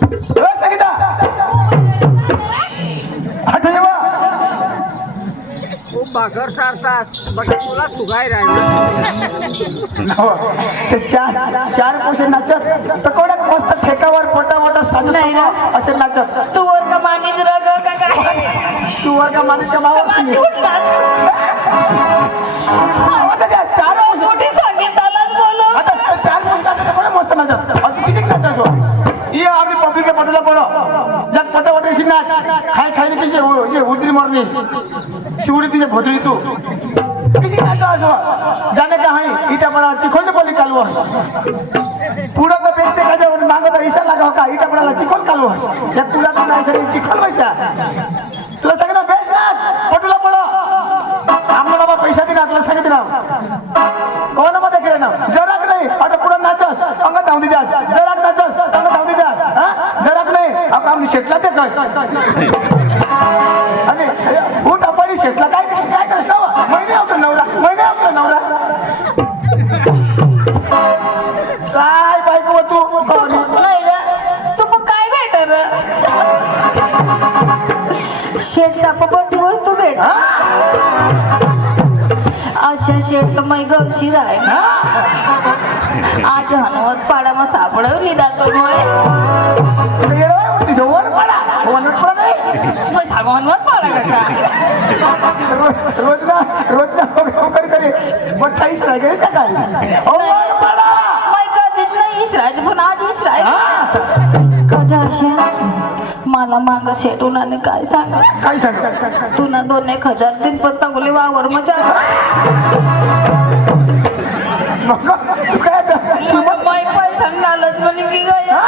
संगीता आता जेव्हा बागर सारतास बघा तुला तुगाय राहिला ते चार पोषे नाचत तर कोणाक मस्त ठेकावर पोटा मोठा साजू नाही ना. असे नाचत तू वर का मानीच रग का काय तू वर का माणूसच्या मावर माती उठतात. चार पोषे मोठी सांगितलं बोलो आता चार पोषे नाचत कोणा मस्त नाचत अजून किती नाचत ये आम्ही पब्लिक पटोला पडो जग पटा पटाशी नाच खाय खायला कशी उतरी मारणी शिवडी तिच्या भोतळी तू किसी नाचो असो जाने का है इटा पड़ा चिखोल बोली कालवा पूरा तो बेचते का जब मांगो तो ईसा लगा का इटा पड़ा चिखोल कालवा या पूरा तो ऐसा नहीं चिखोल में क्या तुला सगळं बेच ना पटोला पडो आम्हाला बाबा पैसा दिना तुला सांगितलं ना कोण मध्ये केलं ना जराक नाही आता पुढे नाचस अंग धावून द्यास जराक नाचस अंग धावून द्यास हा जराक नाही आपण आम्ही शेटला ते काय आणि उठ आपण शेटला काय काय करस ना महिने आपला नवरा काय बायको तू नाही रे तू मग काय भेटल शेठ साप पण तू भेट अच्छा शेठ तर मै गवशी राय ना आज हनुवत पाडा मग सापडवली जातो मग सांगू हनुवत पाडा का रोज करे मठाईस नाही गेली सकाळी मै कधीच नाही इसरायच पण आज इसराय कधी अशा मला माग शेटूनाने काय सांग काय सांग तू ना 2,000 दिन पत्ता बोले वावर मजा माई पैसा घालत म्हणे की गया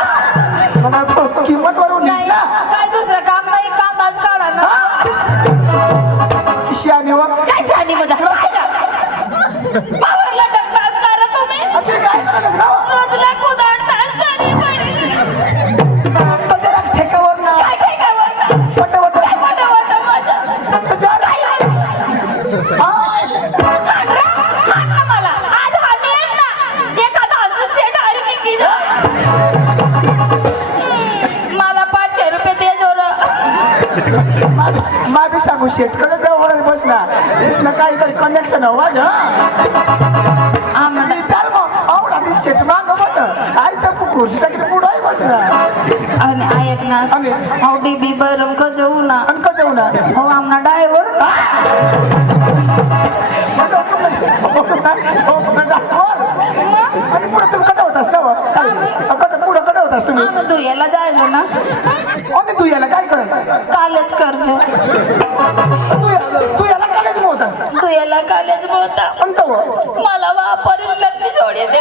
किंमत वरून नाही काय दुसरं काम नाही कांदाच काढा ना शियानी व काय छानी मजा वावरला डब्बा असणार तुम्ही रोजला कुदाडताल तरी ठेकावर ना काय काय काय वाटतं पट काय वाटतं माझ्या मला आज हानी येत ना एखादा अजून शेट आली की मला 500 रुपये दे जोर माझं सांगू शेतकडे जवळ बस ना ना काहीतरी कनेक्शन आवाज आम्हाला विचार मग आवडा ती शेट माग बस आईचा खुर्शीसाठी पुढं आहे बस ना आणि ऐक ना हाऊ डीबी बरं का जाऊ ना आणि का जाऊ ना हो आमना ड्रायव्हर आणि पुढे तुम्ही कट होतास ना पुढं कट होतास तुम्ही आम्ही तू याला जायचं ना आणि तू याला काय करायचं कालच कर्ज तू याला काढायचं होतास तू याला कालच बोलता पण तो मला वापरून लग्न सोडे दे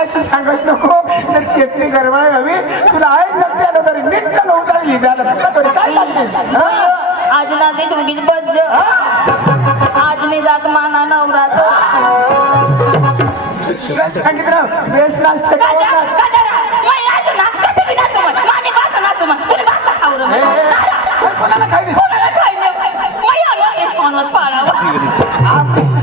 अशी सांगायच नको तर शेतणी गरवाय हवी तुला आहे नक्की आलं तरी नीट त्याला उतारली झालं काय लागते आज ना ते चुकीच बज्ज आज नाही जात माना नवरा तो सांगितलं बेस नाचते कोणाला खायली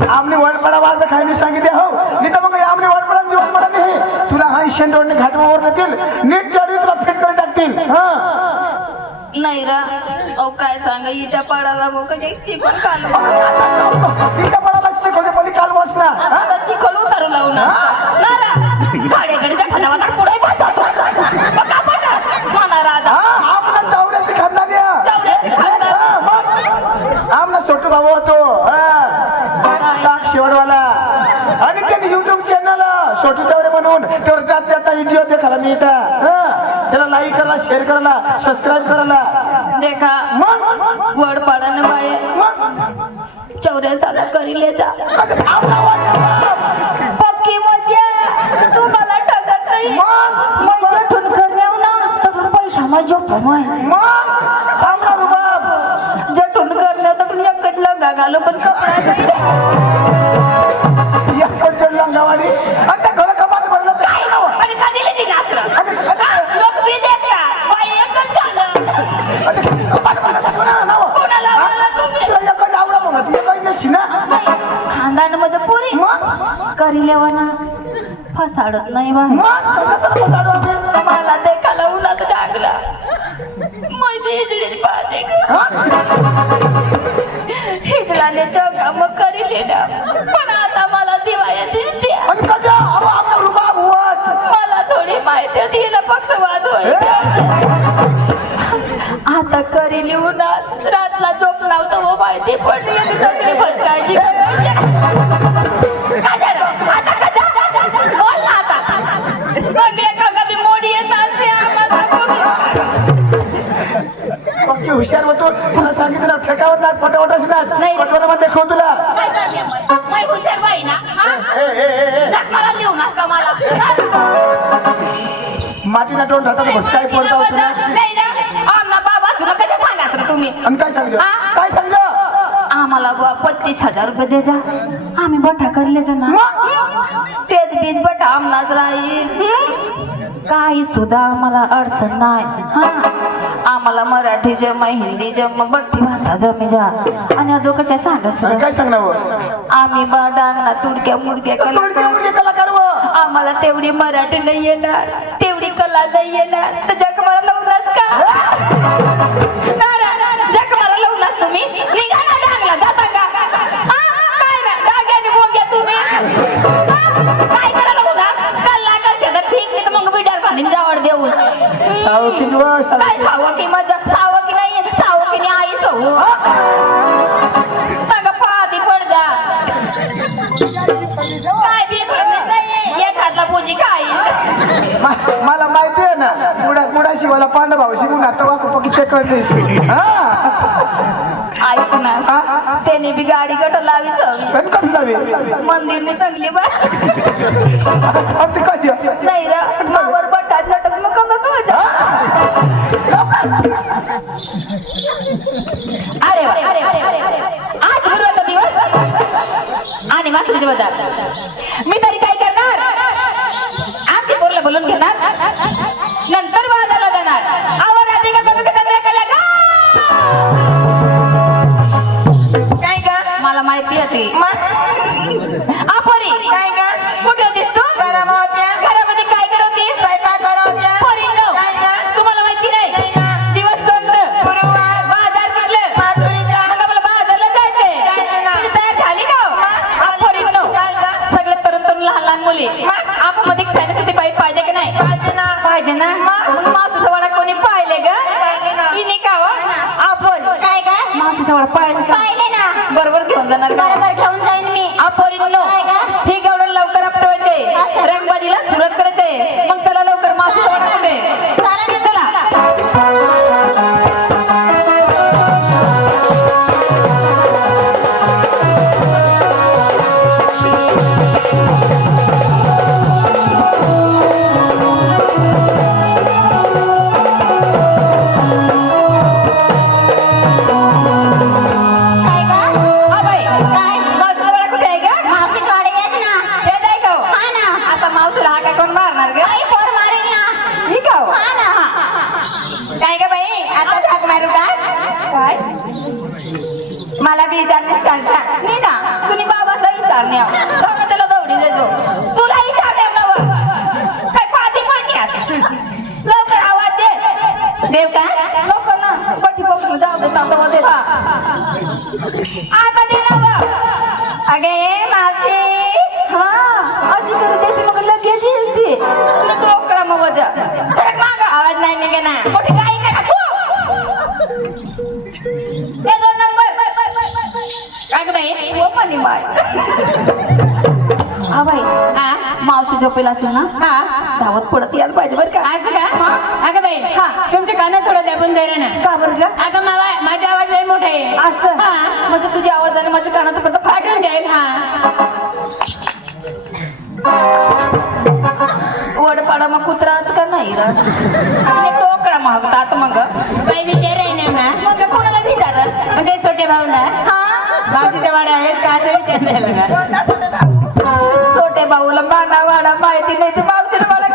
आमने वडपडा वाज खायला सांगितले हो नाही तर मग आमने वडपडा दिवस मला नाही तुला हा शेंडोडने घाटमावर नेतील नीट चढी तुला फिट करून टाकतील हा नाही रा अहो काय सांग इटा पडायला मग चिकन काल इथं पडायला शिकवते पण काल वाचना आता चिकन उतारू लावू ना गाड्याकडे ठणावाला पुढे मला राजा आपला चौऱ्याची खानदानी आमना छोटू भाऊ होतो शेवटवाला आणि त्यांनी युट्यूब चॅनल छोटू चौरे म्हणून त्यावर जात जाता व्हिडिओ देखाला मी इथं त्याला लाईक करायला शेअर करायला सबस्क्राईब करायला देखा मग वड पाडाने बाय चौऱ्या साला करीले जा पक्की मजा तू मला ठगत नाही मग जठून करण्याव ना तर पैसा मग झोप मग जठून करण्याव तर एकच लंगा घालू पण कपडा नाही लंगावाडी आणि त्या घर कपाट भरलं काय नाव आणि कधी लिहिली नासरा लोक बी देखला बाई एकच झालं कोणाला एकच आवडा म्हणा ती काही नशी ना खानदान मध्ये पुरी करी लेवा ना फसाडत नाही बा मग कसं फसाडू आम्ही मला दिवाळीच्या काम करीले ना पण आता मला दिवाळी दिसते आणि कजा अहो आपला रुबाब वाट मला थोडी माहिती होती हिला पक्षवाद होईल आता करी लिहूनात रातला झोप लावतो वो माहिती पडली आणि सगळी भजकायची आता कजा बोल ना आता सगळे कगावी मोडी येत असते आम्हाला पक्की हुशार होतो तुला सांगितलं ठेकावत नाही पटावट नाही. पटवटामध्ये देखो तुला काय हुशार बाई ना मला लिहू नका मला मातीला टोन राहतात बस काय पडता तुला नाही ना आम्हाला बाबा तुला कसं सांगायचं तुम्ही आणि काय सांगलं हा? काय सांगलं आम्हाला 35,000 रुपये दे जा आम्ही बठा करले तर ना तेच बीज बठा आमनाच राहील काही सुद्धा आम्हाला अडचण नाही आम्हाला मराठी जम हिंदी जम बट्टी भाषा जमी जा आणि अदो कसं सांगत आणि काय सांगणार आम्ही बा डांगना तुडक्या मुडक्या कलाकार व आम्हाला तेवढी मराठी नाही येणार तेवढी कला नाही येणार तर जगमारा लावलाच का जगमारा लावलाच तुम्ही निघा ना डांगला जाता का काय ना डाग्याने बोग्या तुम्ही काय करा लावला कल्ला करच्या ठीक नाही तर मग बिडार पाणी जावड देऊन सावकीच व काय सावकी मजा सावकी नाही सावकीने आईच हो सगळं पाहती पड जा काय बी करत नाही एखादा पूजी काय मला माहिती आहे ना गुडाशी मला पांडव भाऊ शिकून आता वाकू पकी चेक करते ऐक ना त्याने बी गाडी कट लावी पण कधी लावे मंदिर मी चांगली बा ते कधी नाही रा मावर बटाट लटक मग अरे वा आज गुरुवारचा दिवस आणि मासुरीचे बाजार मी तरी काय करणार आमची पोरला बोलून घेणार नंतर बाजारला जाणार आवर रात्री का कमी केला का काय का मला माहिती आहे अपोरी काय का कुठे होतीस तू घरामध्ये काय करत होतीस पोरी नो तुम्हाला माहिती नाही दिवस कोणतं बाजार कुठलं मग मला बाजारला जायचंय तुम्ही तयार झाली का अपोरी नो सगळे तरुण तरुण लहान लहान मुली आपण मध्ये सॅनिसिटी पाईप पाहिजे की नाही पाहिजे ना मग मासूचा वडा कोणी पाहिले ग तिने का आपण काय काय मासूचा वडा पाहिले ना बरोबर घेऊन जाणार बरोबर घेऊन जाईन मी अपोरीनो ठीक एवढं लवकर आपटवायचे रंगबाजीला सुरुवात करायचे मग चला लवकर मासूचा वडा कुठे चला मला बी विचारण्यास चालता नाही ना तुम्ही बाबाचा विचारण्या सांगा त्याला दौडी देजो तुला विचारण्या काय पाहते पण लवकर आवाज दे देव का लोक ना पट्टी पकडून जाऊ दे सांगतो दे आता दे ना अगे मावशी हा अशी करत त्याची मग लगेच येते तुला डोकळा मग वजा माग आवाज नाही निघे ना मोठी गाई का दोन नंबर काय बाई हो म्हणे बाय हा बाई मावशी झोपेला असेल ना धावत पडत यायला पाहिजे बरं का आज का अगं बाई तुमचे कानात थोडं द्या पण दे ना का बरं का अगं माझा आवाज लय मोठा आहे असं म्हणजे तुझ्या आवाजाने माझ्या कानात पडत फाटून जाईल वडपाडा मग कुत्रात का नाही टोकळा मागतात मग बाई विचार आहे ना मग कोणाला विचार मग ते छोटे भाऊ ना मावशीच्या वाड्या आहेत का विचार छोटे भाऊला माना वाडा माहिती नाही तर मावशीला वाडा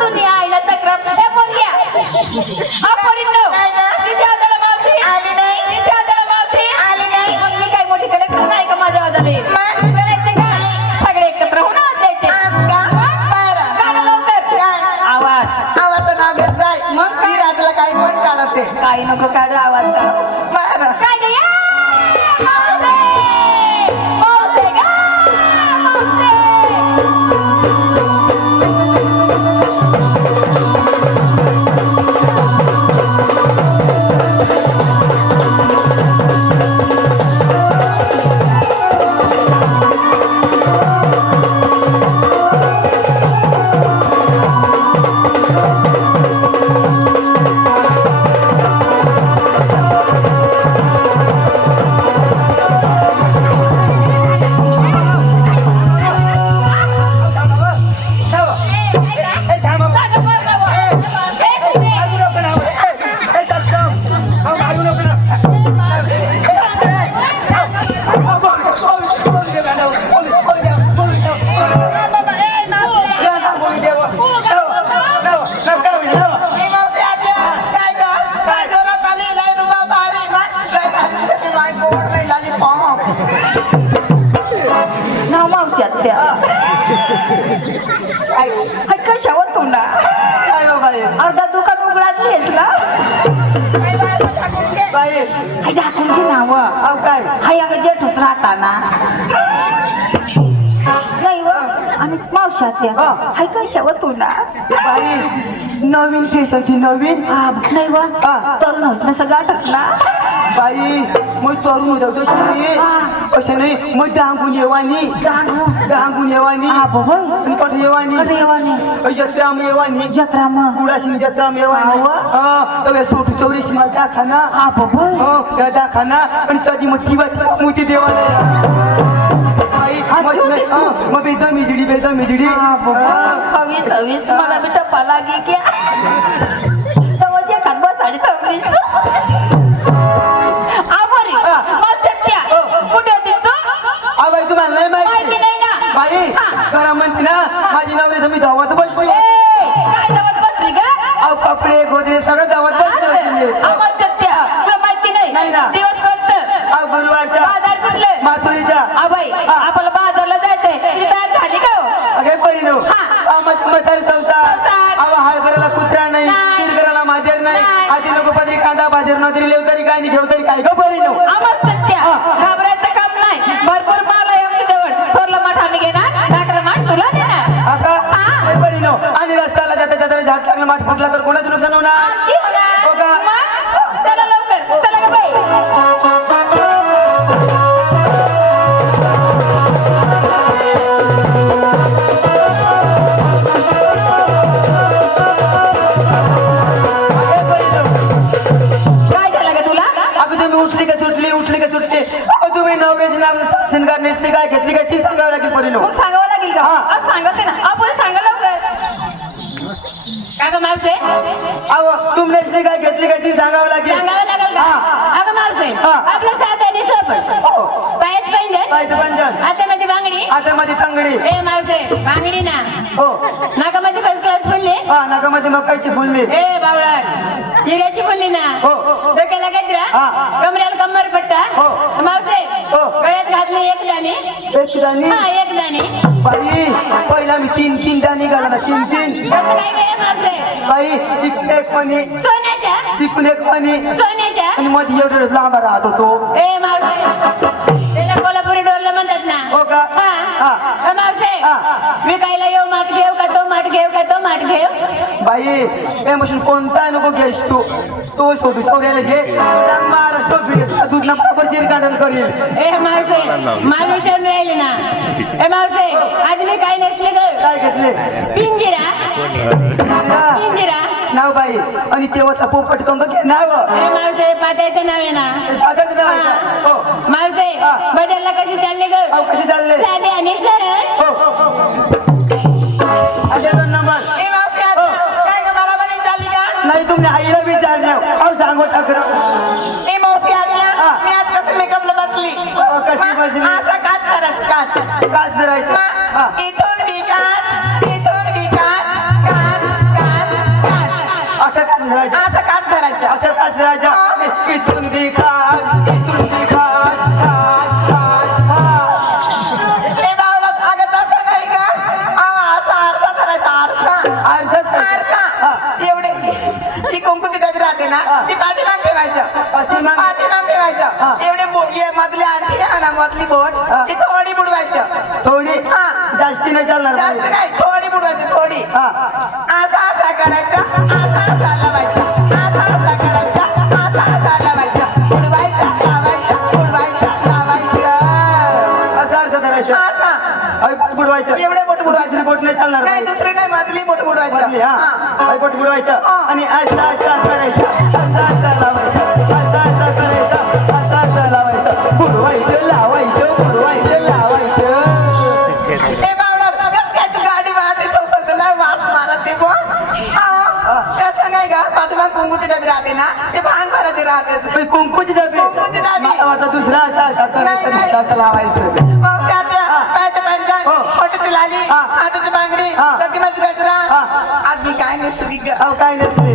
तुम्ही आईला तक्रार बोलल्या मावशी आली नाही आली नाही मग मी काय मोठी कलेक्टर नाही का माझ्या आवाजाने सगळे एकत्र होऊन द्यायचे लवकर आवाज आवाज नाव घेत जाय मग ती रातला काही पण काढत मावशी काही नको काढू आवाज करा. बरं काय ग या? मावसे! मावसे ग! मावसे! ए मावशी आत्या काय ग काय जोरात आली लय रुबा भारी ना लय भारी दिसते बाय गोड नाही लाली पॉप नाव मावशी आत्या. हाय कशावर तू ना काय हो बाई अर्धा दुकान उघडाच घेतला. काय बाय ठाकून घे बाई हाय दाखवून घे नाव. अहो काय हाय अगं जेठूच राहताना नाही व आणि मावशी आत्या हा. हाय कशावर तू ना बाई नवीन फॅशनची नवीन हा नाही व हा. तरुण होस ना सगळं अटकला. बाई मग तरुण होतो तसं नाही असं नाही मग डांगून येवानी डांगून येवानी हा बाबा आणि कठ येवानी कडे येवाने जत्राम येवानी जत्रा मग गुडासिंग जत्राम येवानी हाव. हा तवे सोटू चौरेशी मला दाखाना हा बाबा हो या दाखाना आणि चढी मग टिवा मोती देवाला बाई मग बेदम मिजडी बेदम मिजडी हा बाबा 26 मला बी टप्पा लागे क्या तवचे खात साडी 26 आभारी मग सत्या कुठे होतीस तू? हा बाई तुम्हाला नाही माहिती माहिती नाही ना बाई हा. करा म्हणते ना माझी नवऱ्याचं मी धावत बसलो ए, काय धावत बसली का अहो कपडे गोदरे सगळं धावत बसलो असेल. आम्हाला सत्या तुला माहिती नाही नाही ना. दिवस कोणतं अहो गुरुवारच्या बाजार कुठलं माथुरीच्या आबाई आपल्याला बाजारला जायचंय ती तयार झाली का हो? अगे परिणो हा. म्हातारे संसार संसार. अहो हाळ करायला कुत्रा नाही नाही. चिड करायला माझेर नाही नाही. आधी नको पदरी कांदा बाजार नजरी लेव तरी काय नाही घेऊ तरी काय ग परिणो आम्हाला सत्या घाबरायचं काम नाही भरपूर माल आहे आमच्याजवळ थोरला माठ आम्ही घेणार टाकलं माठ तुला देणार आता हा. परिणो आणि रस्त्याला जाता जाता झाड लागलं माठ फुटला तर कोणाचं नुकसान होणार आमची होणार. हो का? मग? चला लवकर चला ग बाई अगे परिणो काय झालं ग तुला अगं तुम्ही उठली का सुटली अहो तुम्ही नवऱ्याचे नाव शिंगार नेसली काय घेतली काय ती सांगावं लागेल परिणो मग सांगावं लागेल का हा. आज सांगते ना आपण सांगा लवकर काय ग मावसे अहो तुम्ही नेसली काय घेतली काय ती सांगावं लागेल सांगावं लागेल का हा. अगं मावसे हा. आपलं साधं सोपं हो पायात पैंजण पाहिजे पंजन हातामध्ये बांगडी हातामध्ये तंगडी ए मावसे बांगडी ना हो नाकामध्ये फर्स्ट क्लास फुलली हा नाकामध्ये मकाईची फुलली ए बावळाट हिऱ्याची फुलली ना हो. डोक्याला गजरा हा. कमऱ्याला कमर पट्टा हो. मावसे हो. गळ्यात घातली एक दाणी एक दाणी हा एक दाणी बाई पहिला मी तीन दाणी घाला ना तीन कसं काय गे मावसे बाई तिकडून एक मणी सोन्याच्या तिकडून एक मणी सोन्याच्या आणि मध्ये एवढं लांब राहत होतो ए मावसे त्याला कोल्हापुरी डोरला म्हणतात ना हो का? हा हा. मावसे हा. विकायला येऊ माठ घेऊ का तो माठ घेऊ का तो माठ घेऊ बाई ए मशीन कोणता नको घ्यायस तो सोडू चौऱ्याला घे महाराष्ट्र दूध ना बरोबर चिरकांडन करील ए मावसे माल विचारून राहिले ना ए मावसे आज मी काय नसले ग काय घेतले पिंजिरा पिंजिरा नाव बाई आणि तेव्हा पोपट कंग घे नाव ए मावसे पात्याचं नाव आहे ना आताच नाव आहे का? हो मावसे हा. बदलला कशी चालले ग अहो, कशी चालले साधे आणि सरळ हो अजय दोन नंबर ए मावशी आत्या काय ग बराबरी चालली का नाही तुम्ही आईला विचारले अहो सांगू ठाकर ए मावशी आत्या मी आज कसं मेकअपला बसली कशी बसली? असं काच करत काच कास धरायचं हा. इथून विकास काच असं कास धरायचं असं काच धरायचं असं कास धरायचं इथून बी खास ए बावला अगं तसं नाही का असं आरसा धरायचा आरसा आरसात आरसा हा. एवढे ती कुंकूची डबी राहते ना ती पाठीमाग ठेवायचं पाठीमाग? पाठीमाग ठेवायचं तेवढे मधली आणखी आहे ना मधली बोट ती थोडी बुडवायचं थोडी हा. जास्ती नाही चालणार जास्त बाई. नाही थोडी बुडवायची थोडी हा. असा असा करायचा असा लावायचा असा करायचा असा लावायचा बुडवायचा लावायचा बुडवायचा लावायचा असं असं करायचं असा आई बोट बुडवायचं एवढे बोट दुसरी बुडवायचं बोट नाही चालणार नाही बाई. दुसरी नाही मधली बोट मधली, बुडवायचं हा हा. आई बोट बुडवायचं हा. आणि असं असं करायचं असं असं लावायचं असं असं करायचं असं असं लावायचं बुडवायचं लावायचं बुडवायचं लावायचं ए बावडा कस काय तू गाडी वाटे ठोसल तुला वास मारत ते बुवा तसं नाही का पाठीमाग कुंकूची डबी राहते ना ते भांग भरायचे राहते बाई, कुंकूची डबी कुंकूची डबी. मला वाटलं दुसरा असं असं करायचं नाही, दुसरं असं लावायचं मग त्यात पायाचं पंजाब हो. पोटाची लाली हा. हाताची बांगडी हा. डोक्याची गजरा हा. आदमी काय नसली ग अहो काय नसते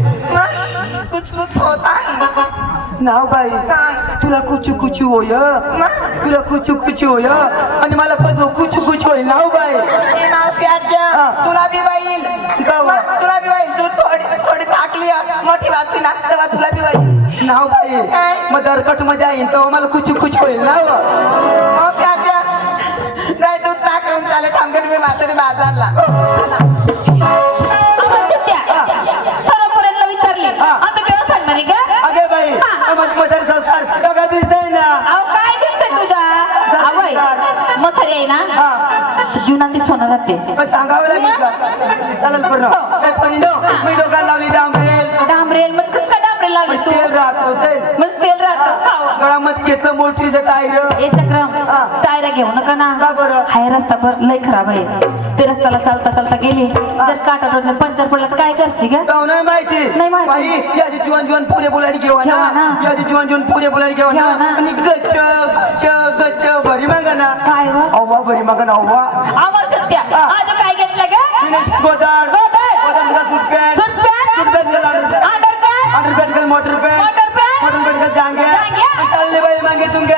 कुछ कुछ होता है नाव बाई काय तुला कुचू कुचू होय तुला कुचू कुचू होय आणि मला कधो कुचू कुचू होईल नाव बाई ए मावशी आज्या हा. तुला बी वाईल का बा? तुला बी वाईल तू थोडी थोडी टाकली मोठी वाचली ना तेव्हा तुला बी वाईल नाव बाई काय? मग दरकट मध्ये येईन तेव्हा मला कुचू कुचू होईल नाव मावशी आज्या नाही दूध टाकून चालेल ठामकडे मी म्हातारी बाजारला चला. अगं सत्या सर्वपर्यंत विचारली हा. आता केव्हा सांगणार आहे का अगे बाई हा. मदर संस्कार सगळं दिसतंय ना अहो काय दिसतंय तुझ्या आवय मग खरी आहे ना हा जीवनात ती सोनं राहते मग सांगावं लागेल का चालेल पण मी डोक्याला लावली डांबरेल डांबरेल मग कसं काय डांबरेल लावली तू तेल राहतो ते मग तेल राहतं गळामध्ये घेतलं मोटरीचं टायर ए चक्रम हा. टायरा घेऊ नका ना का बरं? हाय रस्ता लय खराब आहे ते रस्त्याला चालता चालता गेली जर काटा टोचला पंचर पडला तर काय करशील ग जाऊ नाही माहिती नाही माहिती. बाई याची जीवन जीवन पुरे बोलायला घेऊ घेवा ना ना. याची जीवन जीवन पुरे बोलायला घेऊ घेवा ना ना. आणि गच्च गच्च गच्च भरी मागा ना काय व अव्वा भरी मागा ना अव्वा आवाज सत्या हा. आज काय घेतलं ग विनेश गोदार गोदार. सूट पॅन्ट सूट पॅन्ट. सूट पॅन्ट आधार कार्ड अंडर पॅन्ट का motor pant motor pant. Motor pant का जांग्या जांग्या. चालले बाई मागे तुंग्या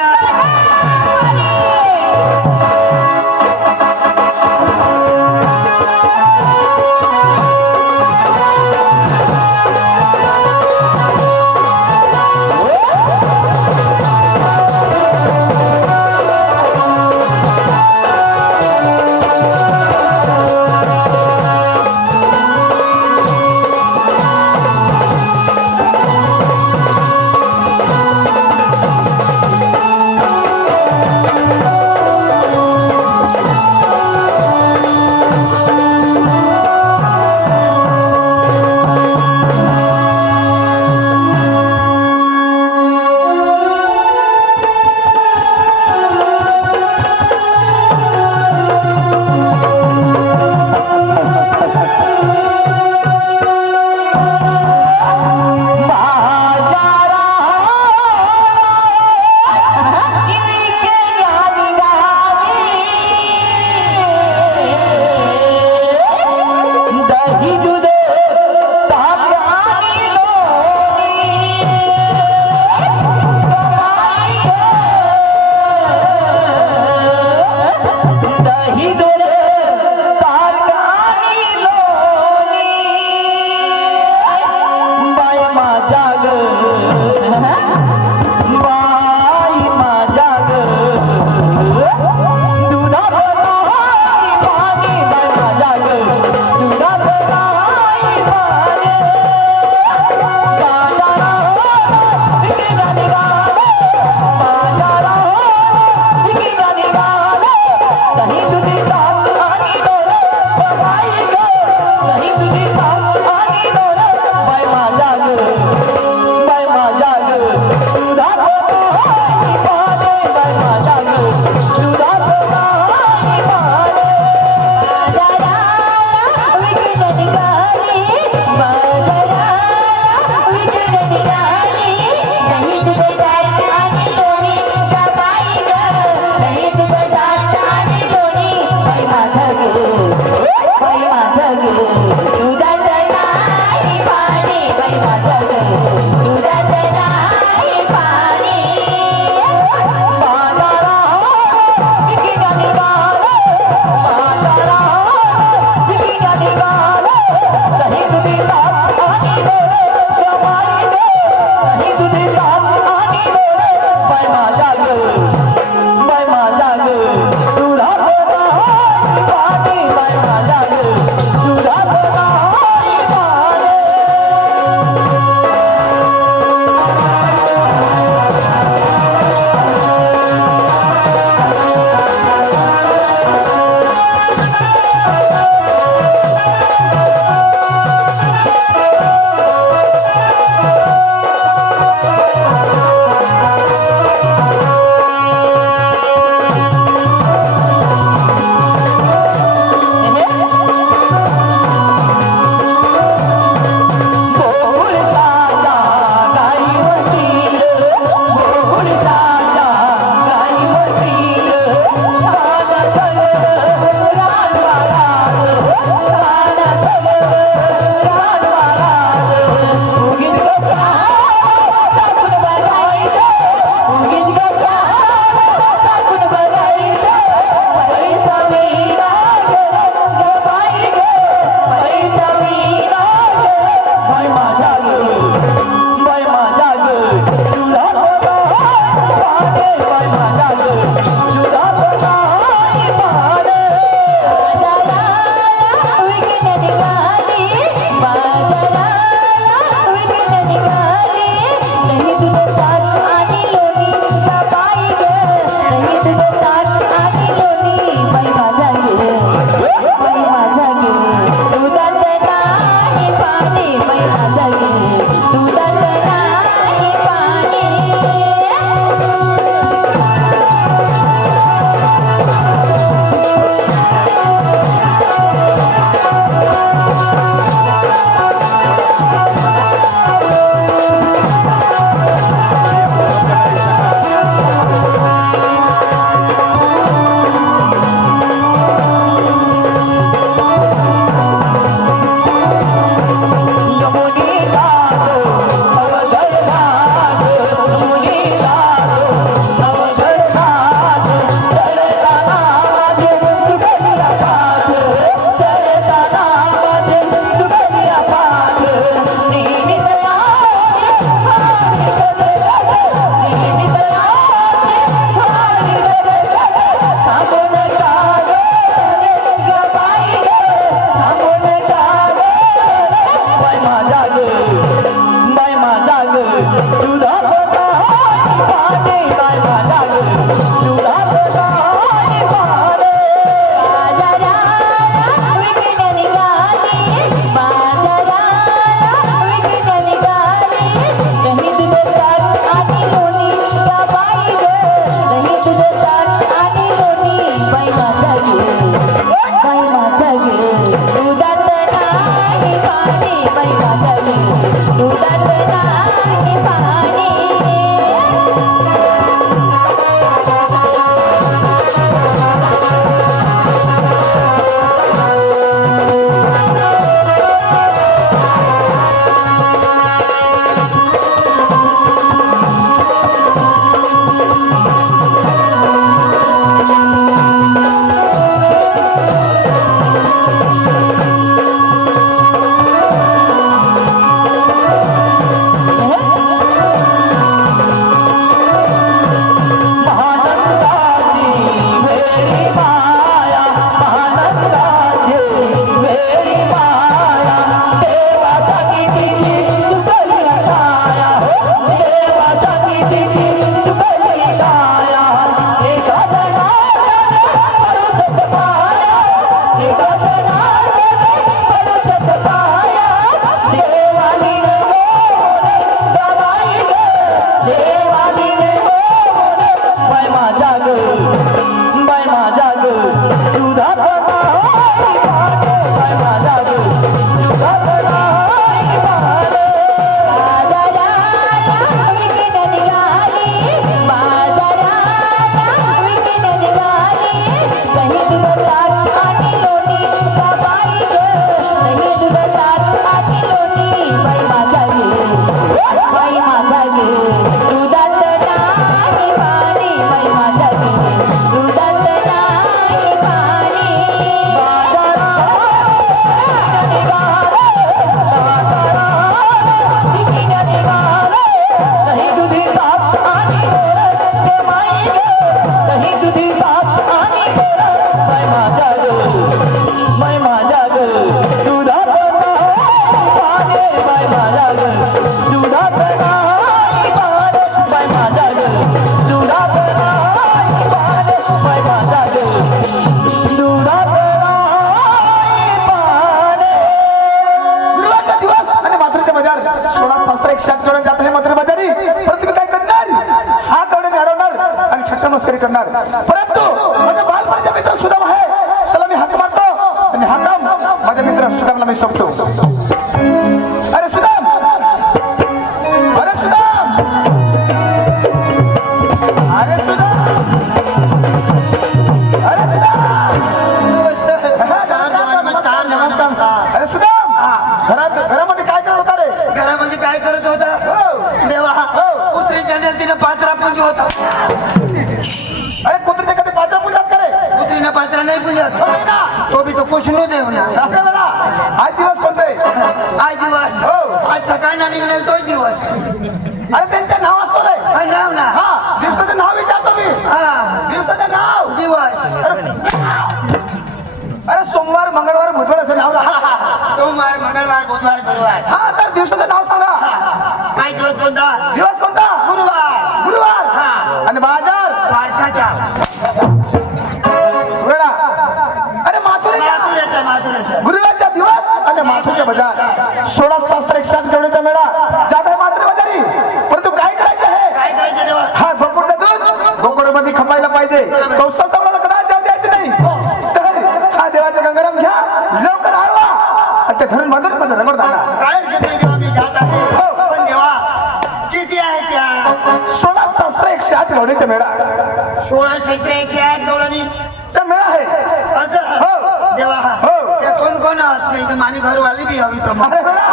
दुधा एक शाट करून जात आहे मात्र बाजारी. परंतु मी काय करणार, हा कवडे अडवणार आणि छट्टा मस्करी करणार. परंतु माझ्या बालपणाचा मित्र सुदाम आहे, त्याला मी हाक मारतो आणि हा काम माझ्या मित्र सुदामला मी सोपतो. अरे सुदाम, अरे सुदाम, अरे सुदाम, अरे सुदाम, अरे सुदाम, घरामध्ये काय करत होता रे? घरामध्ये काय करत होता देवा? कुत्रीच्या तिने पात्रा पुंज होता. अरे कुत्रीच्या कधी पात्र पूजात करे? कुत्रीने पात्रा नाही पुंजत. नाही ना. तो भी तो कुशनू देव ना. रात्री वेळा आज दिवस कोणते? आज दिवस आज सकाळी ना निघेल तोच दिवस. अरे त्यांचं नाव असतो रे. हा, नाव ना. हा, दिवसाचं नाव विचारतो मी. हा, दिवसाचं नाव. दिवस. अरे सोमवार, मंगळवार, बुधवार असं नाव राहतं. सोमवार, मंगळवार, बुधवार, गुरुवार. हा, तर दिवसाचं नाव सांगा. काय दिवस कोणता? दिवस कोणता? गुरुवार. गुरुवार. हा. आणि बाजार वारसाच्या. वेळा. अरे माथुरेच्या. माथुऱ्याच्या, माथुऱ्याच्या. गुरुवारचा दिवस आणि माथुरच्या बाजार. 16 शास्त्र 108 मेळा जात आहे मात्र बाजारी. परंतु काय करायचं आहे? काय करायचं देवा? हा गोकुळचा दूध गोकुळमध्ये खपायला पाहिजे. कौशल सावळाला कदाच जाऊ द्यायचं नाही. तर हा देवाचा गंगाराम घ्या, लवकर आळवा आणि ते धरून बांधून मध्ये रंगोर धागा. काय घेतलं देवा? मी जात आहे. पण देवा किती आहे त्या? 16 शास्त्र 108 गवडीचा मेळा. 16 शस्त्र 108 तोडणी चा मेळा आहे. असं हो. देवा. हो. त्या कोण कोण आहात? नाही तर माझी घरवाली बी हवी तर मग. अरे वेळा.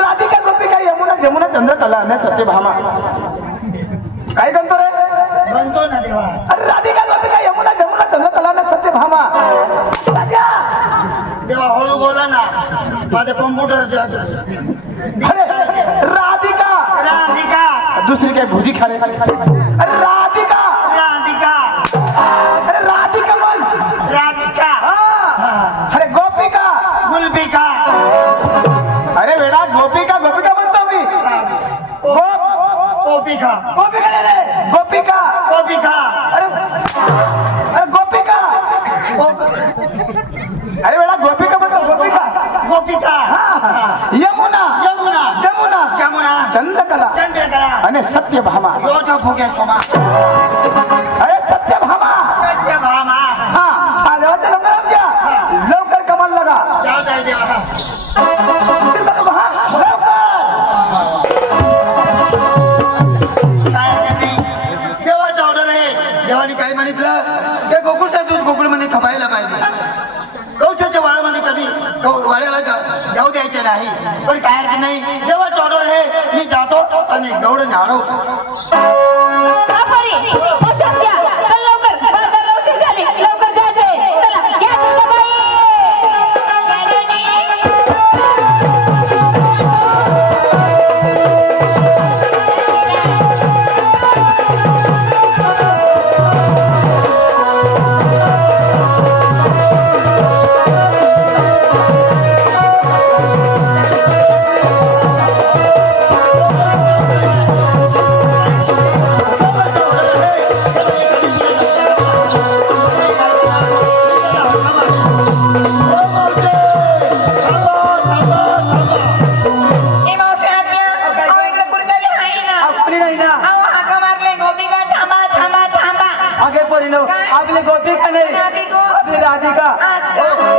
राधिका गोपिका यमुना जमुना चंद्रकला आणि सत्यभामा. काय म्हणतो रे? म्हणतो ना देवा. अरे राधिका गोपिका यमुना जमुना चंद्रकला आणि सत्यभामा. राजा. देवा हळू बोला ना, माझं कॉम्प्युटर. अरे राधिका. राधिका. दुसरी काय भुजी खा रे? अरे राधिका. राधिका. अरे राधिका म्हण. राधिका. हा. अरे गोपिका. गुलबिका. अरे वेडा गोपिका गोपिका म्हणतो मी. गोपिका. गोपिका नाही रे. गोपिका. गोपिका. अरे अरे गोपिका. अरे वेडा गोपिका म्हणतो. गोपिका. गोपिका. हा. यमुना. यमुना. जमुना. जमुना. चंद्रकला चंद्रकला. आणि सत्यभामा. योटा फुगे सोमा. अरे सत्यभामा. सत्यभामा. हा, हा देवाचा गंगाराम घ्या, लवकर कमाल लगा. जाऊ द्या देवा. हा, लवकर. काय हरकत नाही. देवाचं ऑर्डर आहे. देवाने काय सांगितलं? ते गोकुळचं दूध गोकुळमध्ये खपायला पाहिजे. गौशाच्या वाड्यामध्ये कधी वाड्याला जाऊ द्यायचे नाही. पण काय हरकत नाही. देवाचं ऑर्डर आहे. मी जातो आणि गौड नाडवतो. बापरे, पटकन घ्या. चल लवकर, बाजार लवकर झाले. लवकर जायचंय. चला, घ्या तुझं आपली गोपिका नाही, आपली राधिका.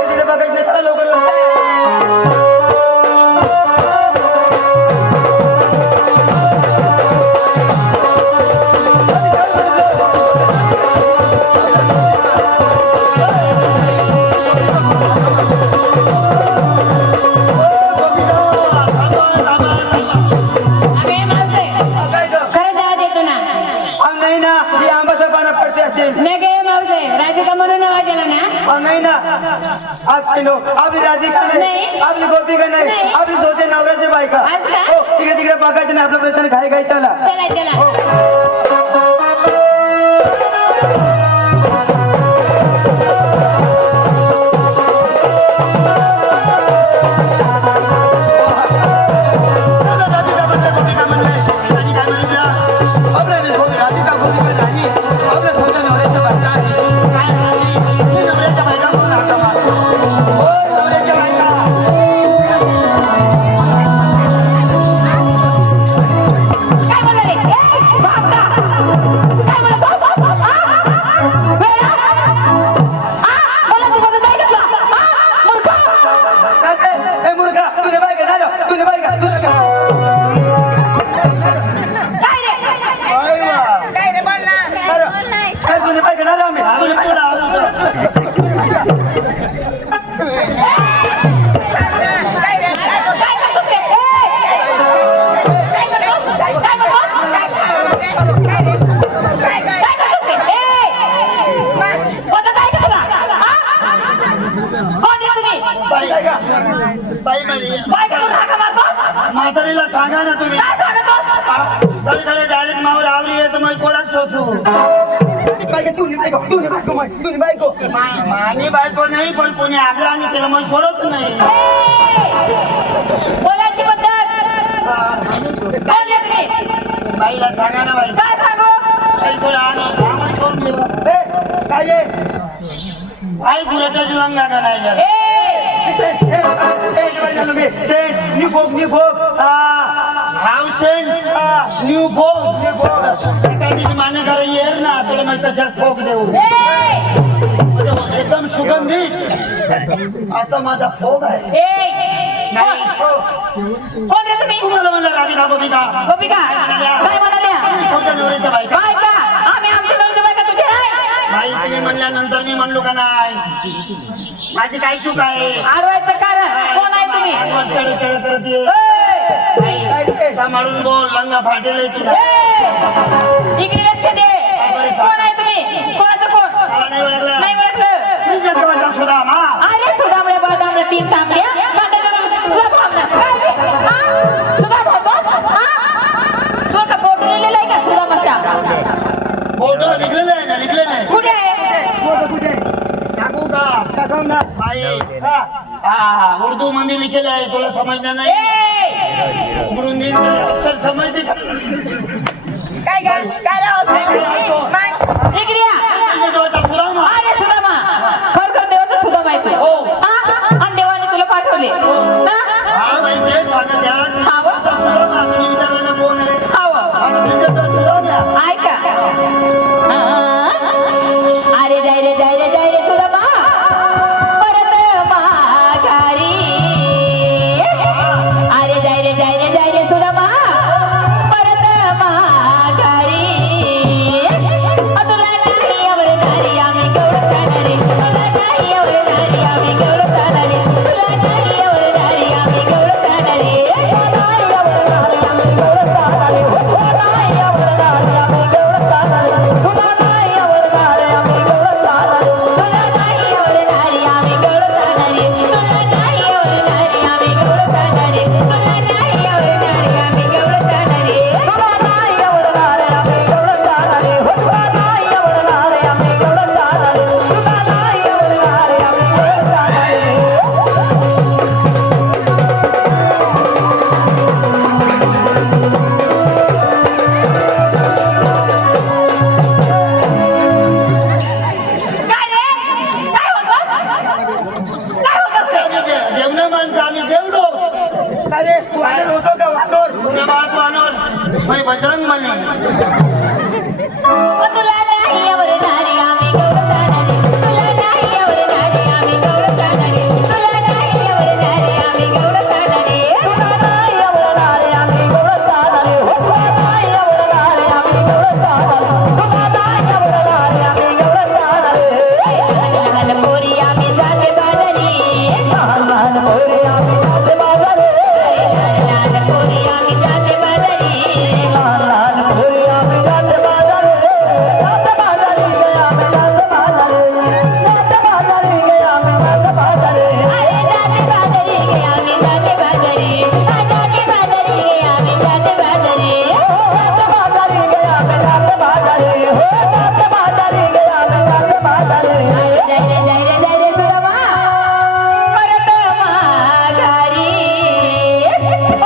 तिकडे बघायचं नाही. चला लवकर. नाही ना, आपली राधिका नाही, आपली गोपिका नाही, आपली सोते नवऱ्याची बायका. हो, तिकडे तिकडे बघायचं नाही. आपला प्रश्न घाई घाई चला. बायकोला हाका मारतोस? म्हातारीला सांगा ना तुम्ही काय सांगतोस? कडे डायरेक्ट मावर आवरी आहे तर मग कोणाच सोसू मानी बायको नाही पण कोणी आपला आणि तिला मग सोडत नाही बोलायची पद्धत कोण लेकरे? बाईला सांगा ना बाई काय सांगू? काही कोण आम्हाला करून देऊ बाई गुराच्या जीवांना का नाही झालं हाव सेंट न्यू फोक एखादी मान्य करा येर ना तुला मग कशात फोक देऊ एकदम सुगंधित असा माझा फोक आहे कोण रे तुम्ही? तुम्हाला म्हणलं राधिका गोपिका गोपिका काय म्हणाल्या? कोणत्या नवऱ्याच्या बायका बायका आम्ही आमच्या नवऱ्याच्या बायका तुझी नाही. बाई तुम्ही म्हणल्यानंतर मी म्हणलो का नाही माझी काय चूक आहे आरवायचं कारण कोण आहे तुम्ही? चढ चढ करत ये बाई, सांभाळून बोल लंगा फाटेल तिला इकडे लक्ष दे. कोण आहे तुम्ही? कोणाचं कोण? मला नाही ओळखलं नाही ओळखलं. तुझ्या जवळचा सुदामा अरे सुदामळे बदामळे तीन तांबड्या तुला भावना काय रे? हा? सुदाम होतो? हा? तुला का बोट लिहिलेलं आहे का सुदामाच्या? फोटो निघलेला आहे ना निघले नाही कुठे आहे? टाकू का बाई हा उर्दू मध्ये लिहिलेलं आहे तुला समजणार नाही उघडून देईन अक्षर समजते का काय इकडे या. तुझ्या जवळचा सुदामा अरे सुदामा खरखर देवाचा सुदामा आहे तू. हो. हा? आणि देवाने तुला पाठवले ना? हा बाई ते सांगत द्या हा बरं. तुझा सुदामा तुम्ही विचारलं ना कोण आहे हावं. आणि तुझ्या सुदामा ऐका अरे जाय रे सुदामा परत माघारी अरे जाय रे सुदामा परत माघारी तुला नाही आवडणारी आम्ही गौरव करणारे तुला नाही आवडणारी आम्ही गौरव करणारे तुला नाही आवडणारी आम्ही गौरव करणारे देवना माणसं आम्ही देवलो तुझ्या बाळात वानर बाई बजरंग बली तुला नाही आवडणारी आम्ही गौरव करणारे तुला नाही आवडणारी आम्ही गौरव करणारे तुला नाही आवडणारी आम्ही गौरव करणारे तुला नाही आवडणारी आम्ही गौरव करणारे तुला नाही आवडणारी आम्ही गौरव करणारे तुला नाही आवडणारी आम्ही गौरव करणारे लहान पोरी आम्ही जाते बाजारी लहान पोरी आम्ही जाते बाजारी लहान पोरी आम्ही जाते बाजारी लहान पोरी आम्ही जाते बाजारी जाते बाजारी गया मैं जाते बाजारी जाते बाजारी गया मैं जाते बाजारी अरे जाते बाजारी गया मैं जाते बाजारी जाते बाजारी गया मैं जाते बाजारी हो जाते बाजारी गया मैं जाते बाजारी अरे जय रे सुदामा परत माघारी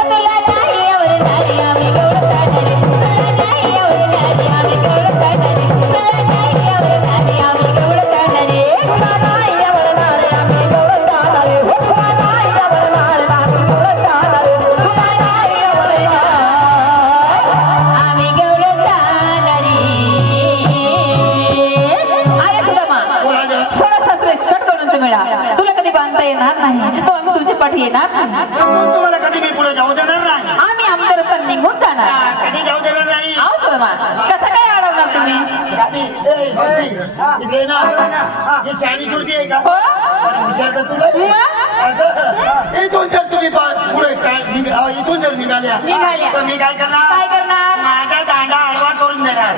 तुला नाही आवडणारी आम्ही गौरव करणारे तुला नाही आवडणारी आम्ही गौरव करणारे तुला नाही आवडणारी आम्ही गौरव करणारे तुला नाही आवडणारी आम्ही गौरव करणारे तुला नाही आवडणारी आम्ही गौरव करणारे तुला नाही आवडणारी आम्ही गौरव करणारी अरे सुदामा कोणाच्या सोडा सासरे शट करून तुम्हाला तुला कधी बांधता येणार नाही तो आम्ही तुमच्या पाठी येणार नाही तुम्हाला कधी मी पुढे जाऊ देणार नाही आम्ही आमच्या रस्त्याने निघून जाणार कधी जाऊ देणार नाही आहो सुदामा कसं काय अडवणार तुम्ही राधी, ए, बसी, इकडे ना. ही शहाणी सुरती आहे का हो? अरे, हुशार तर तुला असं इथून जर तुम्ही पुढे काय इथून जर निघाल्या. निघाल्या तर मी काय काय करणार करणार माझा दांडा आडवा करून देणार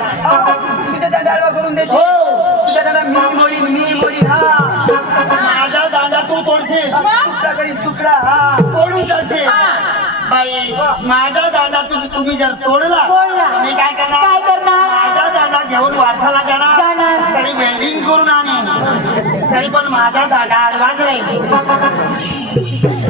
तुझ्या दांडाळवा करून देशील हो तुझ्या दांडा मी मोडी हा माझा दांडा तू तोडशील तुकडा करी तुकडा हा तोडून जाशील बाई माझा दांडा तुम्ही जर तोडला तोडला. मी काय करणार काय करणार? माझा दांडा घेऊन वारसाला जाणार. जाणार तरी वेल्डिंग करून आणेन तरी पण माझा दांडा आडवाच राहील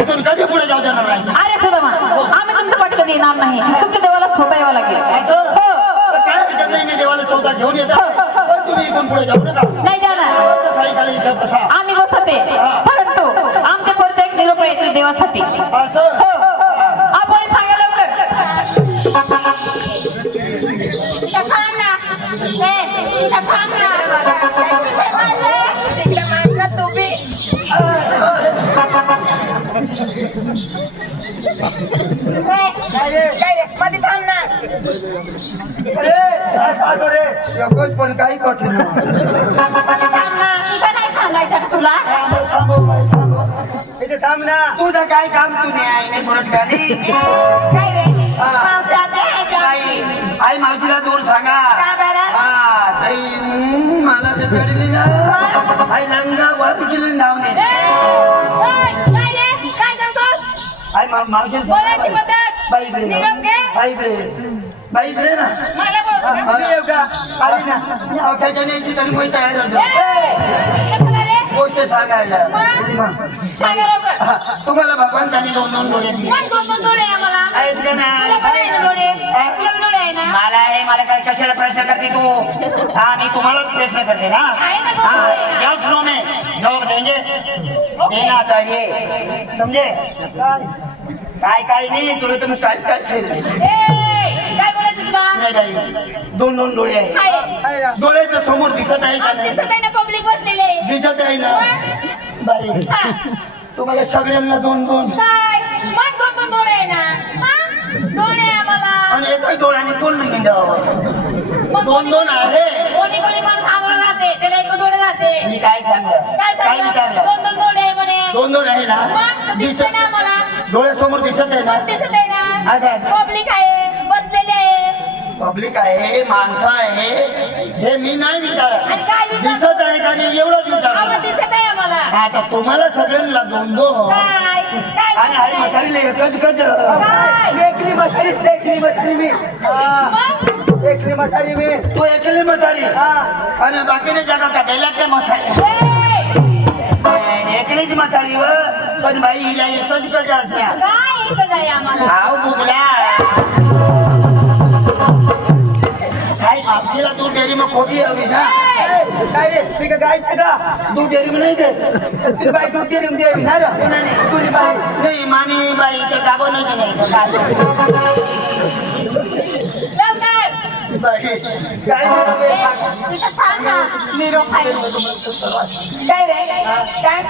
इथून कधी पुढे जाऊ देणार नाही अरे सुदामा आम्ही तुमचं पाठ कधी येणार नाही तुमच्या देवाला स्वतः यावं लागेल असं हो. तर काय हरकत नाही मी देवाला सौदा घेऊन येतो पण तुम्ही इथून पुढे जाऊ नका नाही जाणार सायंकाळी इथं बसा आम्ही बसते परंतु आमच्या परत एक निरोप येतो देवासाठी असं हो आपण सांगा लवकर अरे काय पाहतो रे एकच पण काही कठीण तुला थांबव बाई थांबव इथे थांब ना तुझं काय काम तुम्ही आईने परत गाडी आई मावशीला दूर सांगा हा ताई मला ते चढली ना आई लंगा वर केली धावणे आई मावशीला सांगा बाई इकडे बाई इकडे बाई इकडे ना येऊ का आली ना त्याच्या न्यायची तरी मी तयार होतो गोष्ट सांगायला हा, तुम्हाला भगवंतांनी दोन दोन डोळे दिले आहेत का नाही मला आहे मला काय कशाला प्रश्न करते तू हा मी तुम्हाला प्रश्न करते ना हाँ यस नो में जवाब देंगे देना चाहिए समझे काय काय नाही तुला तुम्ही काय काय केलं नाही बाई दोन दोन डोळे आहेत आहे ना डोळ्याच्या समोर दिसत आहे का नाही पब्लिक बसलेले दिसत आहे ना बाई तुम्हाला सगळ्यांना दोन दोन मग दोन दोन डोळे आहे ना डोळे आम्हाला आणि एकच डोळ्याने कोण हिंडावं दोन दोन आहे कोणी कोणी माणूस आंघोळ राहते त्याला एक डोळे राहते मी काय सांगलं काय विचारलं दोन दोन डोळे आहे म्हणे दोन दोन आहे ना मग दिसते दिसत ना आम्हाला डोळ्यासमोर दिसत आहे ना दिसत आहे ना असं आहे. पब्लिक आहे बसलेले आहे पब्लिक आहे माणसं आहे हे मी नाही आणि विचारत काय विचार दिसत आहे का मी एवढंच आम्हाला विचारलं दिसत आहे आम्हाला आता तुम्हाला सगळ्यांना दोन दोन काय काय आणि आई म्हातारीला एकच गज काय लेखली म्हातारी मी मग लेखली म्हातारी मी तू एकली म्हातारी हा आणि बाकीने जगा का बेलातले म्हातारी एकलीच म्हातारी व पण बाई हिला एकच गज असल्या काय इथं आहे आम्हाला हाव बुगला काय मापशीला तू डेअरी मग खोटी हवी ना काय रे मी का गाय सगळा तू डेअरी मग नाही दे तुझी बाई डुटी रिम दे ना रे नाही तुझी बाई नाही मानी बाई ते दाबवणच नाही लवकर बाई काय तिथं थांब ना निरोप आहे काय रे काय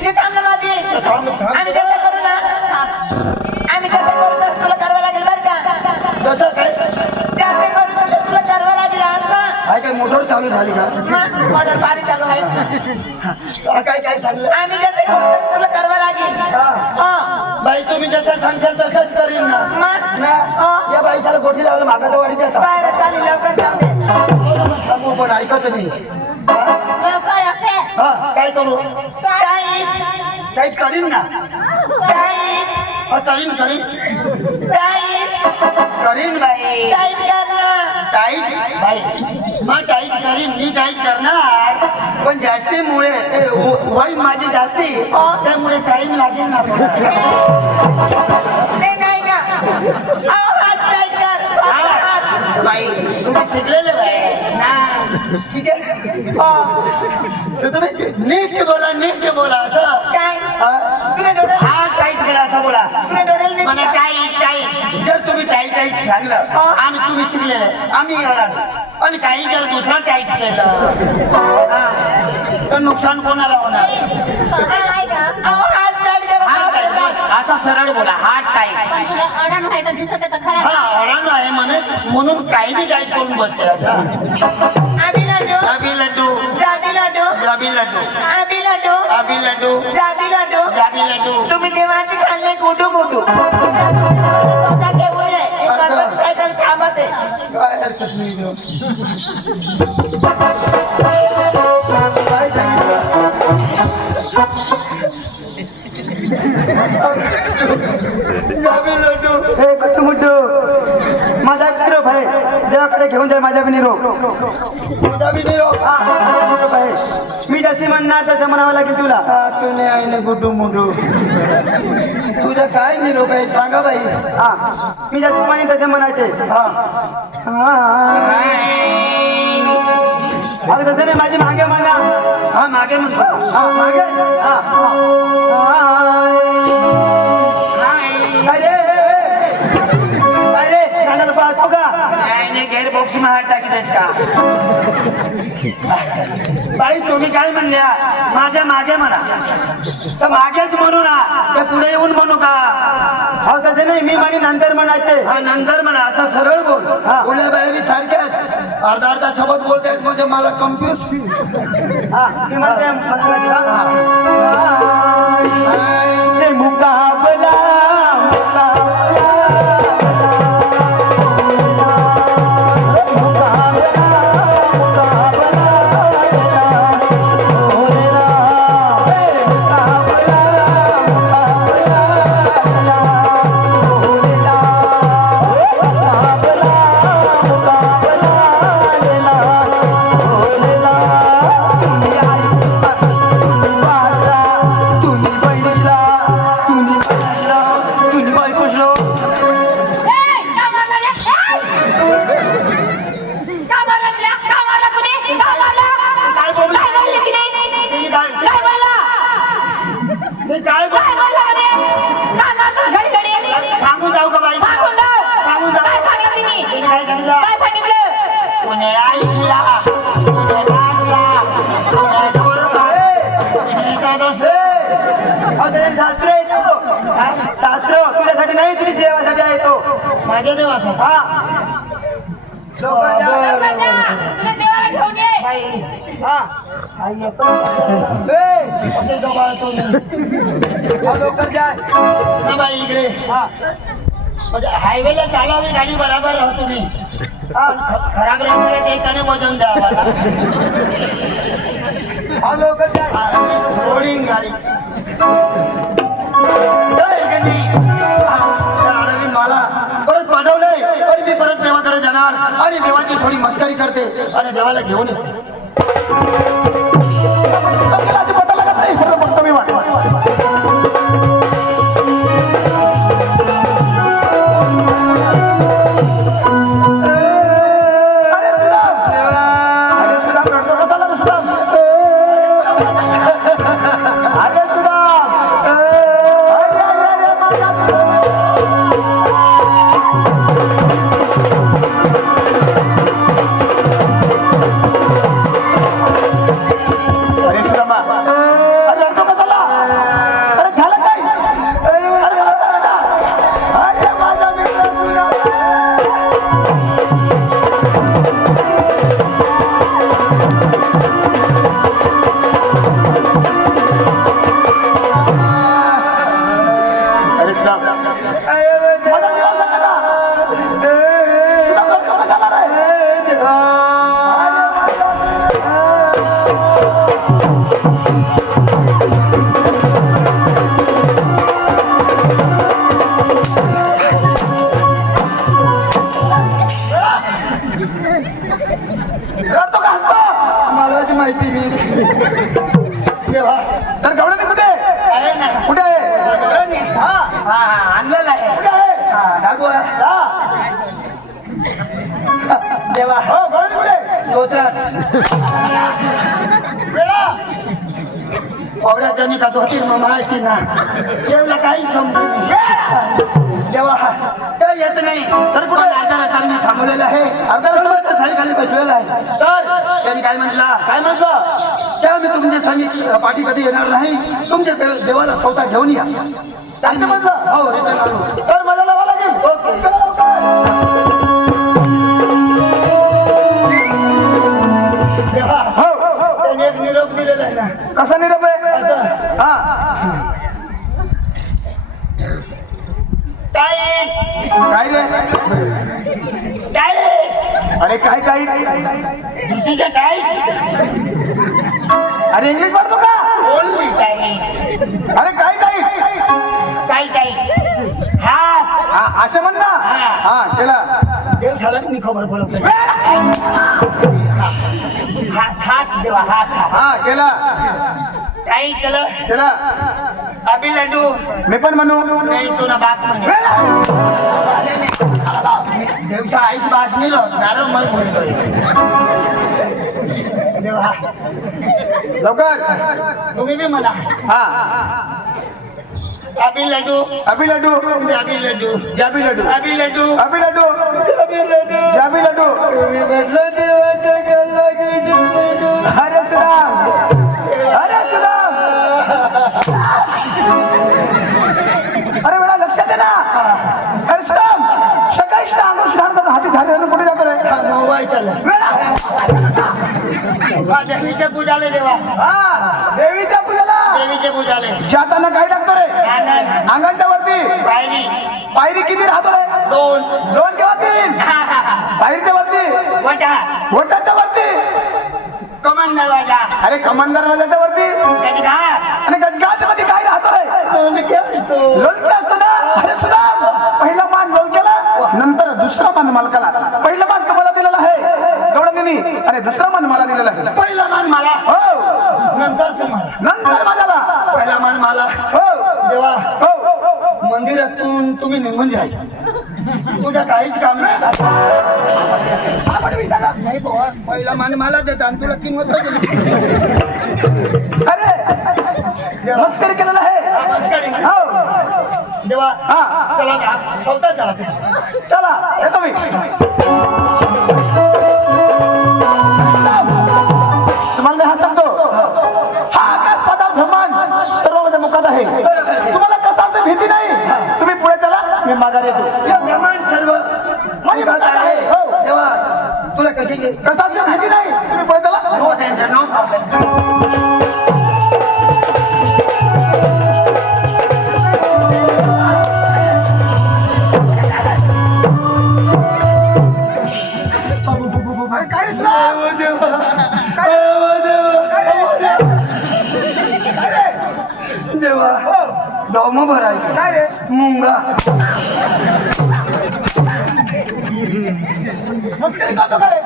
ते थांब ना माती आम्ही कसं करू ना आम्ही कसं करू तर तुला करावं लागेल बरं का कसं काय जास्त करू तर तुला करावं लागेल असं काय काय मोटर चालू झाली का मग ऑर्डर बारी चालू आहे काय काय सांगलं आम्ही कसं करू तर तुला करावं लागेल हा बाई तुम्ही जसं सांगशाल तसंच करीन ना मग या बाईच्याला गोठी लावलं मागा तर वाढी देता बाहेर चालू लवकर जाऊ दे सांगू पण ऐकत नाही लवकर असे हा काय करू टाईट टाईट करीन ना टाईट हा करीन करीन टाईट करीन बाई टाईट कर ना टाईट बाई मग टाईट करीन मी टाईट करणार पण जास्तीमुळे वय माझी जास्ती त्यामुळे टाइम लागेल ना थोडा. ते नाही का अहो, हात टाईट कर फक्त हात. हा, बाई तुम्ही शिकलेले बाई ना शिकेल तर तुम्ही नीट बोला असं काय हा? तुला डोळे हा टाईट करा असं बोला तुला डोळ्याला नाही मला दिसत? टाईट जर तुम्ही टाईट सांगलं आणि तुम्ही शिकलेले आम्ही येणार आणि काही जर दुसरं टाईट केलं हा, तर नुकसान कोणाला होणार काय का अहो, हात टाईट कर हात टाईट असा सरळ बोला हात टाईट अडाण व्हायचं दिसत आहे तर खरं हा अडाण आहे म्हणून काही बी टाईट करून बसते असं आबी लाडू जाबी लड्डू जाबी लाडू जाबी लड्डू आबी लाडू आबी लड्डू जाबी लाडू जाबी लड्डू तुम्ही देवाची खाल्ले मोठू मोठू स्वतः घेऊन ये एक गणपती सायकल थांबत आहे काय हरकत नाही इथं. काय सांगितलं जाबी लड्डू हे कट्टू मुट्टू माझा निरोप आहे देवाकडे घेऊन जाय माझा बी निरोप तुझा बी निरोप हा, माझा निरोप आहे मी जसे म्हणणार तसं म्हणावं लागेल तुला तुने आईने गुड्डू मुडू तुझा काय निरोप आहे सांगा बाई हा मी जसे म्हणे तसे म्हणायचे हा अगं तसं नाही माझी मागे मागा हा मागे म्हणतो हा मागे हा अरे गाण्याला पाहतो का आईने गैर बॉक्स में हात टाकी देस का बाई तुम्ही काय म्हणल्या माझ्या मागे म्हणा तर मागेच म्हणू ना ते पुढे येऊन म्हणू का हो तसं नाही मी म्हणे नंतर म्हणायचे हा नंतर म्हणा असं सरळ बोल हा. पुढल्या बाया बी सारख्याच अर्धा शब्द बोलतायत म्हणजे मला कन्फ्युज हा मी म्हणते ते मुकाबला सांगून जाऊ का बाई सांगून जाऊ काय सांगितलं पुणे आईला पुणे नाचला पुणे डोरला पुणे एकादशी शास्त्र आहे तो शास्त्र तुझ्यासाठी नाही तुझी जेवासाठी आहे तो माझ्या देवासाठी हा हा लवकर जाय बाई इकडे हा म्हणजे हायवेला चालवावी गाडी बराबर राहतो तुम्ही पण खराब रस्त्यात येताना वजन द्यावा हा लवकर जाय रोडिंग गाडी मला परत पाठवलंय आणि मी परत देवाकडे जाणार आणि देवाची थोडी मस्करी करते आणि देवाला घेऊन येते मलाच माहिती नाही देवा तर गवळणी कुठे आहे ना कुठे आहे हा हा आणलेला आहे कुठे आहे दाखवा हा देवा हो गवळणी कुठे धोत्रात वेळा कोवड्याच्यानी का धोतीर माहिती ना देवला काही समजत नाही देवा ते येत नाही तर कुठे अर्ध्या रस्त्याने मी थांबवलेला आहे अर्ध्या रस्त्याच्या साईखाली बसलेला आहे तर त्यांनी काय म्हटलं काय म्हटलं त्या मी तुमच्या सांगितलं पाठी कधी येणार नाही तुमच्या देवाला स्वतः घेऊन या असं म्हटलं? हो रिटर्न आलो तर मला लावा लागेल ओके. चला लवकर. देवा हो हो हो त्याने एक निरोप दिलेला आहे ना कसा निरोप आहे असं हा टाईट काय रे टाईट अरे काय काय दिस इज अ टाईट अरे इंग्लिश पडतो का ओनली टाईट अरे काय काय टाईट हा असं म्हण ना. हा केला. देव झाला की नाही खबर पडत नाही. हात देवा हात हा केला. काही केलं केला. अभि लड्डू मी पण म्हणू. नाही तू ना बाप म्हणे देवच्या आईच बास नाही राहणार मग बोलतोय देवा. लवकर. तुम्ही बी म्हणा हा अभि लड्डू अभि लड्डू. अभि लड्डू जाबी लड्डू. अभि लड्डू अभि लड्डू. अभि लड्डू जाबी लड्डू. तुम्ही म्हटलं देवाच्या गल्ला की अरे सुराम. अरे सुराम. अरे वेळा लक्षात आहे ना. अरे सुराम सकाळी अंग स्नान करून हाती झाले कुठे जातो रे. मोबाईल चालला. देवीच्या पूजाले देवा हा देवीच्या पूजेला देवीचे पूजाले जाताना काय लागतो रे. अंगांच्या वरती पायरी पायरी किती राहतो रे. 2 2 किंवा 3. पायरीच्या वरती वटा वटाच्या वरती. कमान दरवाजा अरे कमान दरवाजाच्या वरती. त्याची घाट आणि गजगाट मध्ये काय राहतो रे. लोलकी असतो ना. अरे सुदाम पहिला मान लोलक्याला नंतर दुसरा मान मालकाला. पहिला मान तुम्हाला दिलेला आहे गवडणीनी आणि दुसरा मान मला दिलेला आहे. पहिला मान मला हो नंतर तुम्हाला नंतर माझ्याला. पहिला मान मला. हो देवा हो मंदिरातून तुम्ही निघून जाय. तुझं काहीच काम नाही. नाही बाबा पहिला मान मला देता आणि तुला किंमत अरे मस्करी केलेला आहे. मस्करी. हो देवा हा चला ना स्वतः चला चला येतो मी. तुम्हाला मी हा सांगतो. हा आकाश पाताळ ब्रह्मांड सर्वांमध्ये मुखात आहे. तुम्हाला कसाची भीती नाही. तुम्ही पुढे चला मी माघार येतो. हे ब्रह्मांड सर्व माझी मुखात मुखात आहे. आहे. हो. देवा तुला कशाची कसाची भीती नाही. तुम्ही पुढे चला. No tension no problem. अरे काय रे सुना? देवा डॉम भरायचे काय रे मुंगा मस्करी करतो का रे.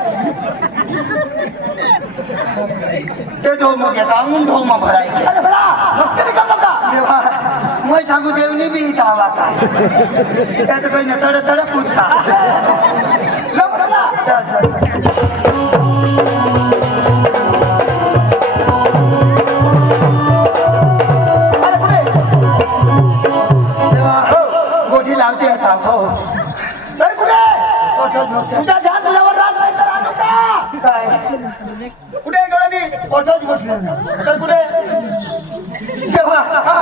ते डोम घेता म्हणून डोम भरायचे. अरे बडा मस्करी करतो का. देवा मग सांगू देवनी बी इथं आला काय त्यात काही ना तड तड पुसता. लवकर चला. चल चल अरे पुढे. देवा गोठी लावते आता हो अरे कुठे. तुझा ध्यान तुझ्यावर राहत नाही तर आणू का. काय कुठे आहे गवळणी. ओठच बसले ना. तर कुठे. देवा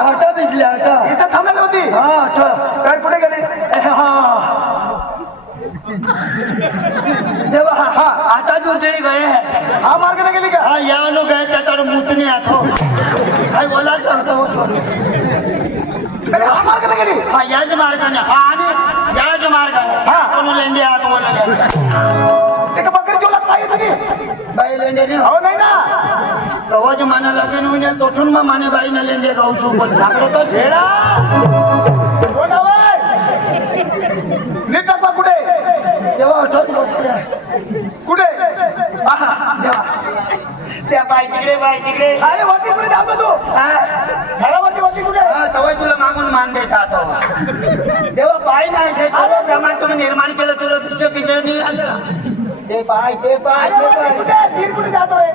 हटा भिजले हटा. इथं थांबलेली होती. हा हटा. तर कुठे गेली. हा देवा हा आता जुटडी गए है. हा मार्गाने गेली का. हा या नो गए त्याच्यावर मुतने आतो काय बोलायचं होतं हो सोड. अरे हा मार्गाने गेली. हा याच मार्गाने हा आणि याच मार्गाने हा. कोण लेंडे आत बोलायला ते का बकरी जोलात पाहिजे तुम्ही. बाई लेंडे हो नाही ना. गव्हाच्या माना लागेल म्हणजे तोठून मग माने बाई ना लेंडे गाऊ शो पण सापडतो खेळा. कोण हवंय? नीट टाकवा कुठे. तेव्हा आठवत बसल्या कुठे. आहा, देवा त्या बाई तिकडे अरे वरती कुठे जातो तू. झाडावरती वरती कुठे. तवा तुला मागून मान देता देवा पाय नाही हे सर्व प्रमाण तुम्ही निर्माण केलं तुला दृश्य पिशय नाही आलं. ते पाय अरे वरती कुठे. तीर कुठे जातो रे.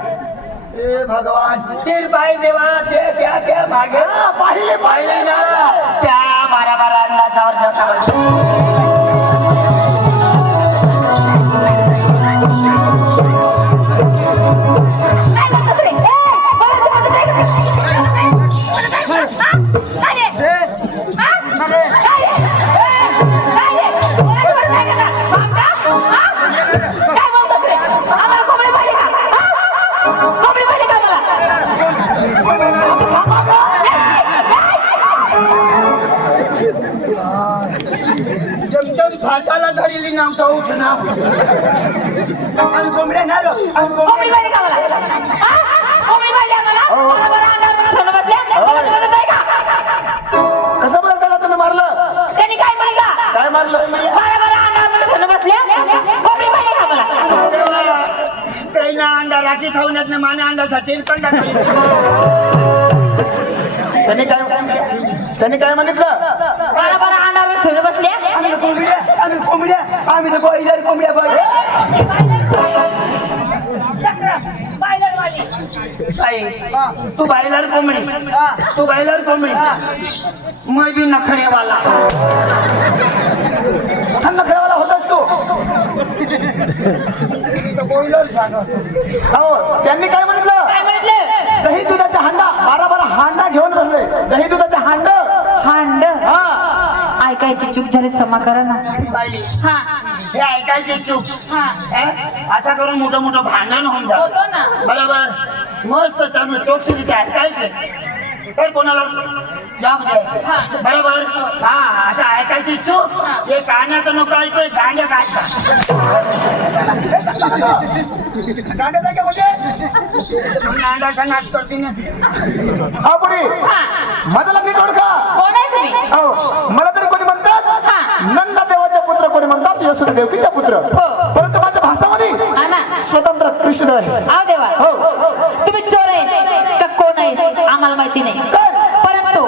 हे भगवान तीर पाय देवा ते त्या मागे हा, पाहिले पाहिले ना त्या बारा अंदाजावर शेवटा जमतम फाटाला धरली नव्हता उठना आणि कोंबड्या ना रो. आणि कोंबडी पाहिजे का मला. कोंबडी पाहिजे आम्हाला. मला बरं अंगावर सोनं म्हटलं. मला तुम्हाला काय का. कसं बरं त्याला तुम्ही मारलं. त्यांनी काय म्हणलं. काय मारलं बरं बरं अंडावर सोनं बसल्या कोंबडी पाहिजे का मला त्याला अंडा राखी खाऊन येत नाही माने अंडा सचिन कंडा त्यांनी काय म्हटलं बरं बरं अंडावर सोनं बसल्या आम्ही तर कोंबड्या आम्ही तर बॉयलर कोंबड्या तू बायलर कोंबडी मैं भी नखरे वाला थंड खेळायला होताच तू बॉयलर सांगा हो त्यांनी काय म्हटलं काय म्हटलं दही दुधाचा हांडा 12 हांडा घेऊन बसले दही दुधाचा हांड हांड हा ऐकायची चूक झाली क्षमा करा ना बाई हा हे ऐकायचे चूक हा असं करून मोठं भांडण होऊन होतो जात ना बरोबर मस्त चांगलं चोखशीरीते ऐकायचे तर कोणाला जॉब द्यायचे बरोबर हा असं ऐकायची चूक हे कानाचं नको ऐकतोय गांड्या काय गांड्याचा नाश करते ना हा पुरी माझा नीट ओळखा कोण आहे तुम्ही हो मला तरी कोणी म्हणतात हा. नंदा देवाचे पुत्र कोणी म्हणतात यशोदा देवकीचा पुत्र हो. परंतु माझ्या भाषामध्ये हा ना स्वतंत्र कृष्ण आहे आव देवा हो तुम्ही चोर आहे का कोण आहे आम्हाला माहिती नाही परंतु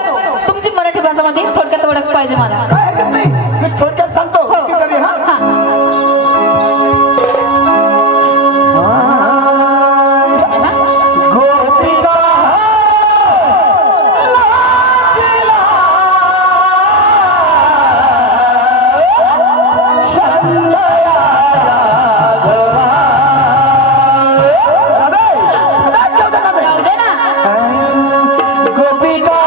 तुमची मराठी भाषामध्ये थोडक्यात ओळख पाहिजे मला काय हरकत नाही मी थोडक्यात सांगतो हो. किती तरी, हा हा. गोपिका जाऊ दे ना गोपिका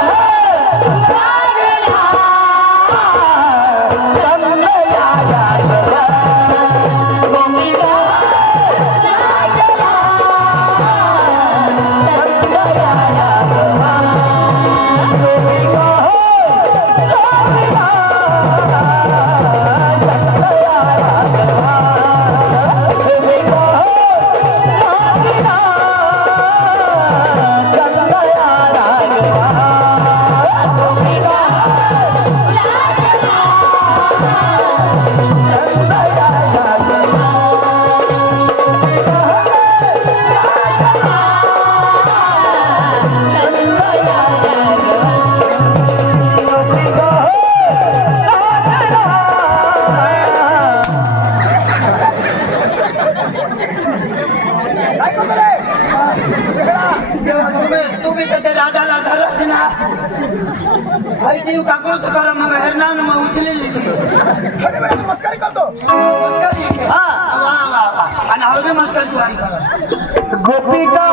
तुम्ही त्याच्या राजाला धरच ना आई देव काकूच करा मग हेरणार मग उचलेली ती मस्करी करतो मस्करी वा वा वा आणि हळदी मस्करी तुवारी करा गोपिका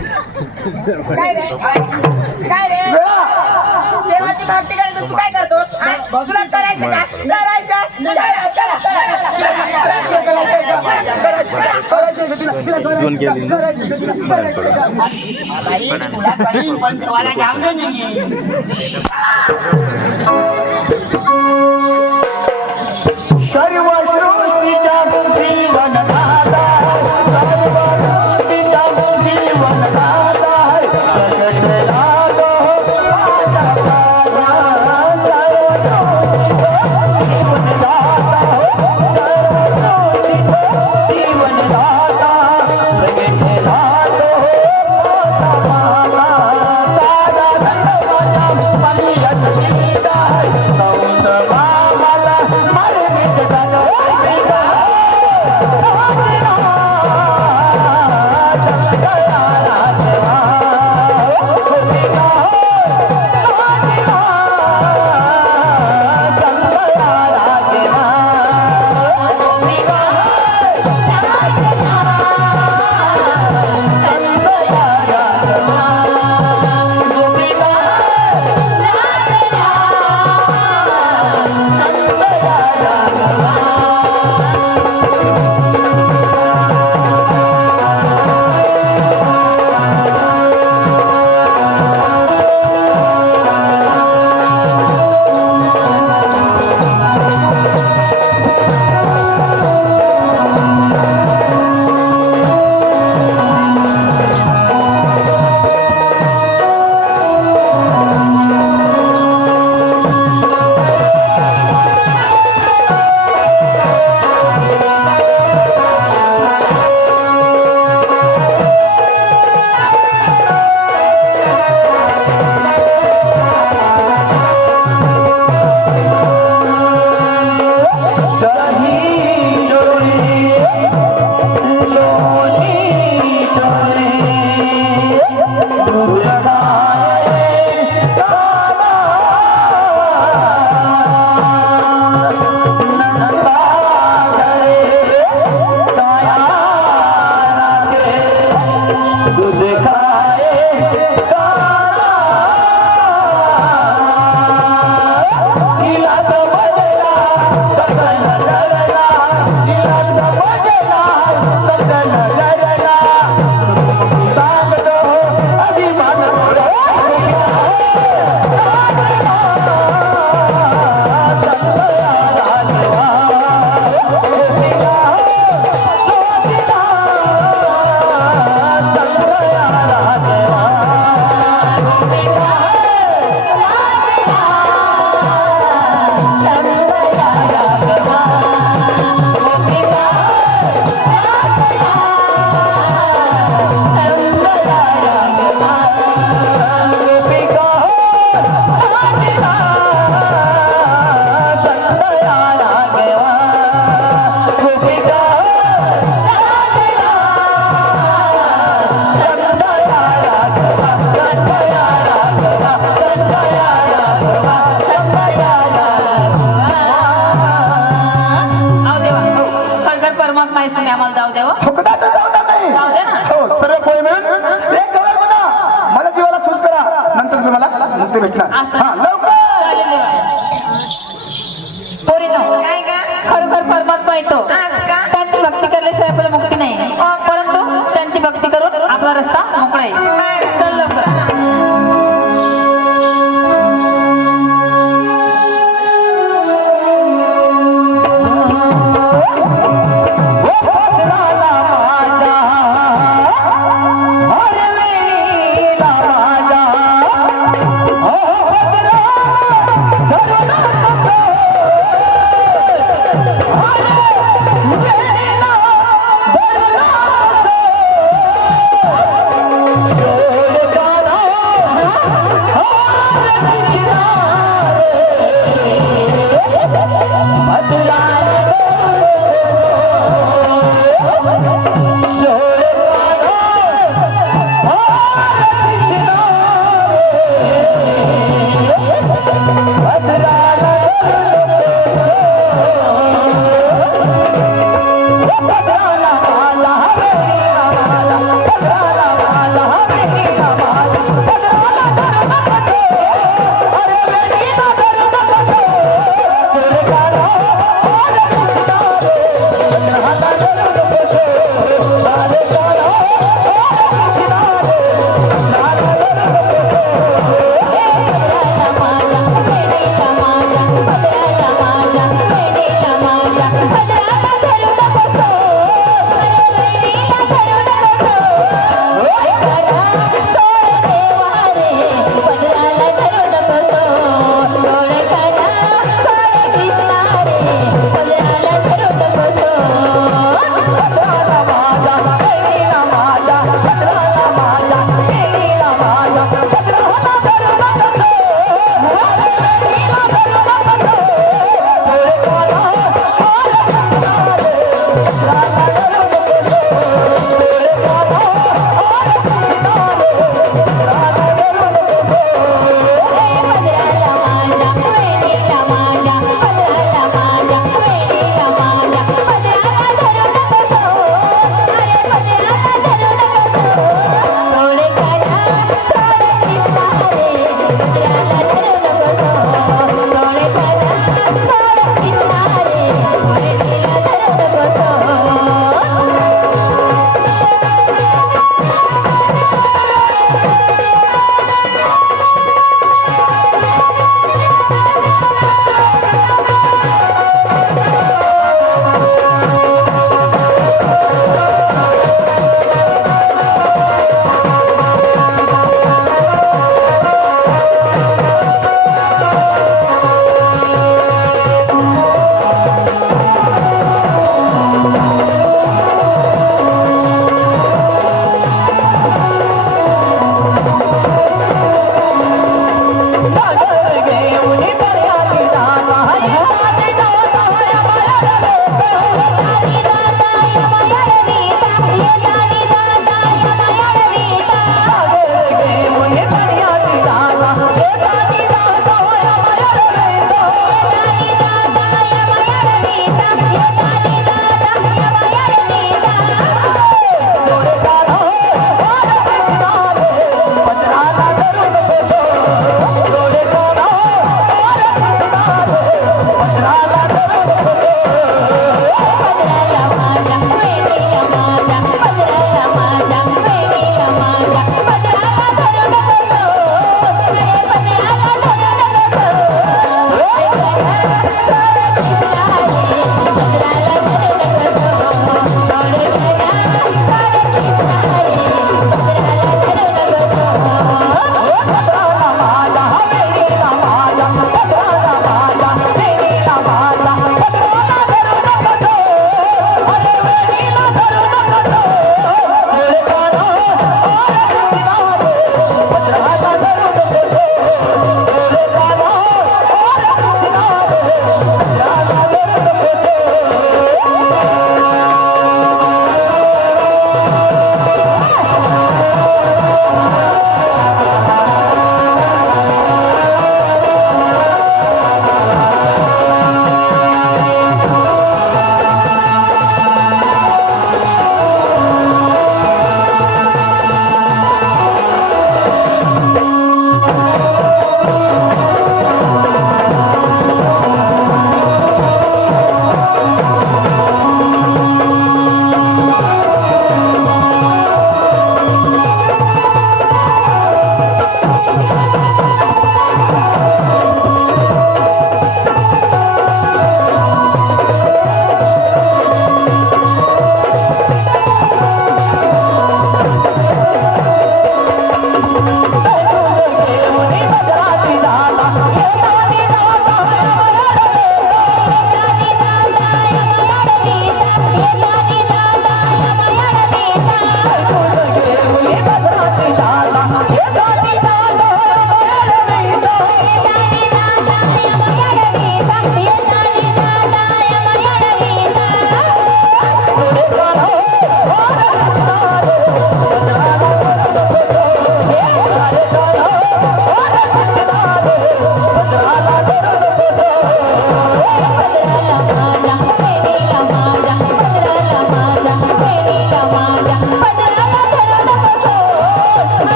काय रे काय रे देवाची भक्ती करायचं तू काय करतोस हा? तुला करायचं का करायचं तुला करीन पण देवाला जाऊ दे नाही सर्व सृष्टीच्या जीवनदाता सर्व सृष्टीच्या जीवनदाता जगतला तो आशा दाता सर्व सृष्टीचा जीवनदाता सर्व सृष्टीचा जीवनदाता जगतला तो आशा दाता साधा धर्माच्या पल्ल्यात पोरीनो काय का खरोखर परमात्मा येतो आज का त्यांची भक्ती केल्याशिवाय आपल्याला मुक्ती नाही परंतु त्यांची भक्ती करून आपला रस्ता मोकळा आहे चल लवकर Oh,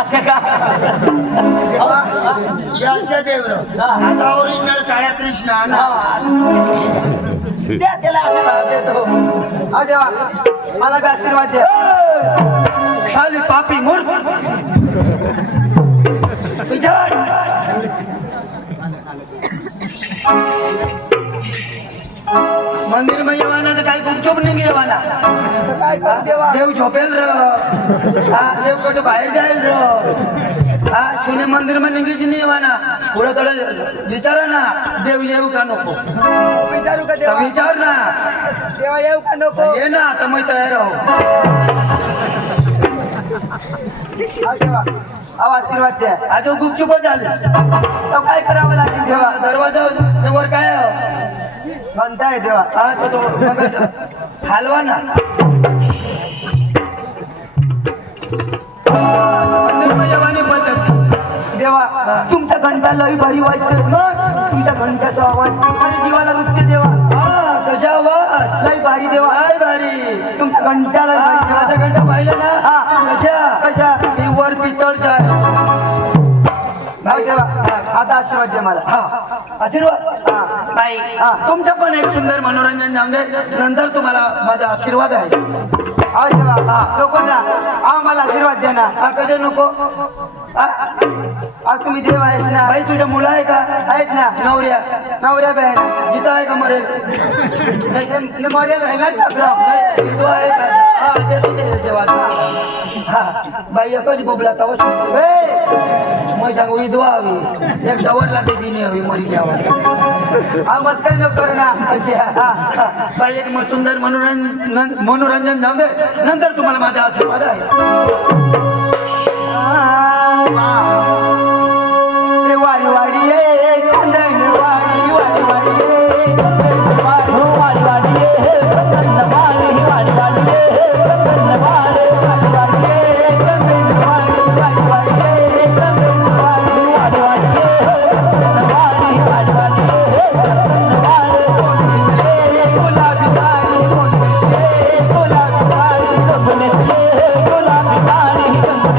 असं का देवा हे अशा देव आता ओरिजिनल काळ्या कृष्णा ना द्या त्याला देतो अहो देवा मला बी आशीर्वाद द्या खाली पापी मूर्ख पिछाड मंदिर में येवाना तर काही गुपचूप नाही येवाना तर काय करू देवा देव झोपेल र हा देव कुठं बाहेर जाईल र हा सुने मंदिर में निघायची नाही येवाना पुढे थोडं विचारा ना देव येऊ का नको विचारू का तर देवा विचार ना देवा येऊ का नको ये ना तर मी तयार आहो अहो देवा अहो आशीर्वाद द्या आज गुपचूपच आले तो काय करावं लागेल देवा दरवाजा वर काय आहे? घंटा आहे देवा हा तो मग हलवा ना मंदिर में येवानी पद्धत देवा तुमचा घंटा लई भारी वाजतो मग तुमच्या घंट्याचा आवाज माझ्या जीवाला नृत्य देवा हा कशा आवाज लई भारी देवा काय भारी तुमच्या घंट्याला हा, भारी माझा देवा. घंटा पाहिलं ना हा. कशा कशा ती वर पितळचा आहे अहो देवा आता आशीर्वाद द्या मला हा आशीर्वाद हा. बाई हा. तुमचं पण एक सुंदर मनोरंजन जाऊन दे नंतर तुम्हाला माझा आशीर्वाद आहे अहो देवा नको ना अहो मला आशीर्वाद द्या ना हा कसे नको हा? अहो तुम्ही देव आहेस ना बाई तुझ्या मुलं आहे का आहेत ना नवऱ्या नवऱ्या बहीण जिथं आहे का मरेल नाही मरेल राहिलाच चक्र नाही विधवा आहे का हा देतो ते देवाचा हा बाई एकच गुबला तवच मग सांगू विधवा हवी एक डवरला ते दिनी हवी मरी घ्यावा अहो मस्करी नको करू ना बाई एक मग सुंदर मनोरंजन जाऊन दे नंतर तुम्हाला माझा आशीर्वाद आहे ते वाडी वाडी ये चंदन वाडी वाडी वाडी ये वाडी वाडी ये चंदन वाडी वाडी वाडी ये चंदन वाडी वाडी वाडी ये चंदन वाडी वाडी वाडी ये चंदन वाडी वाडी वाडी ये चंदन वाडी वाडी वाडी ये चंदन वाडी ये गुलाबी साडी ये गुलाबी साडी गगने ये गुलाबी साडी गगने ये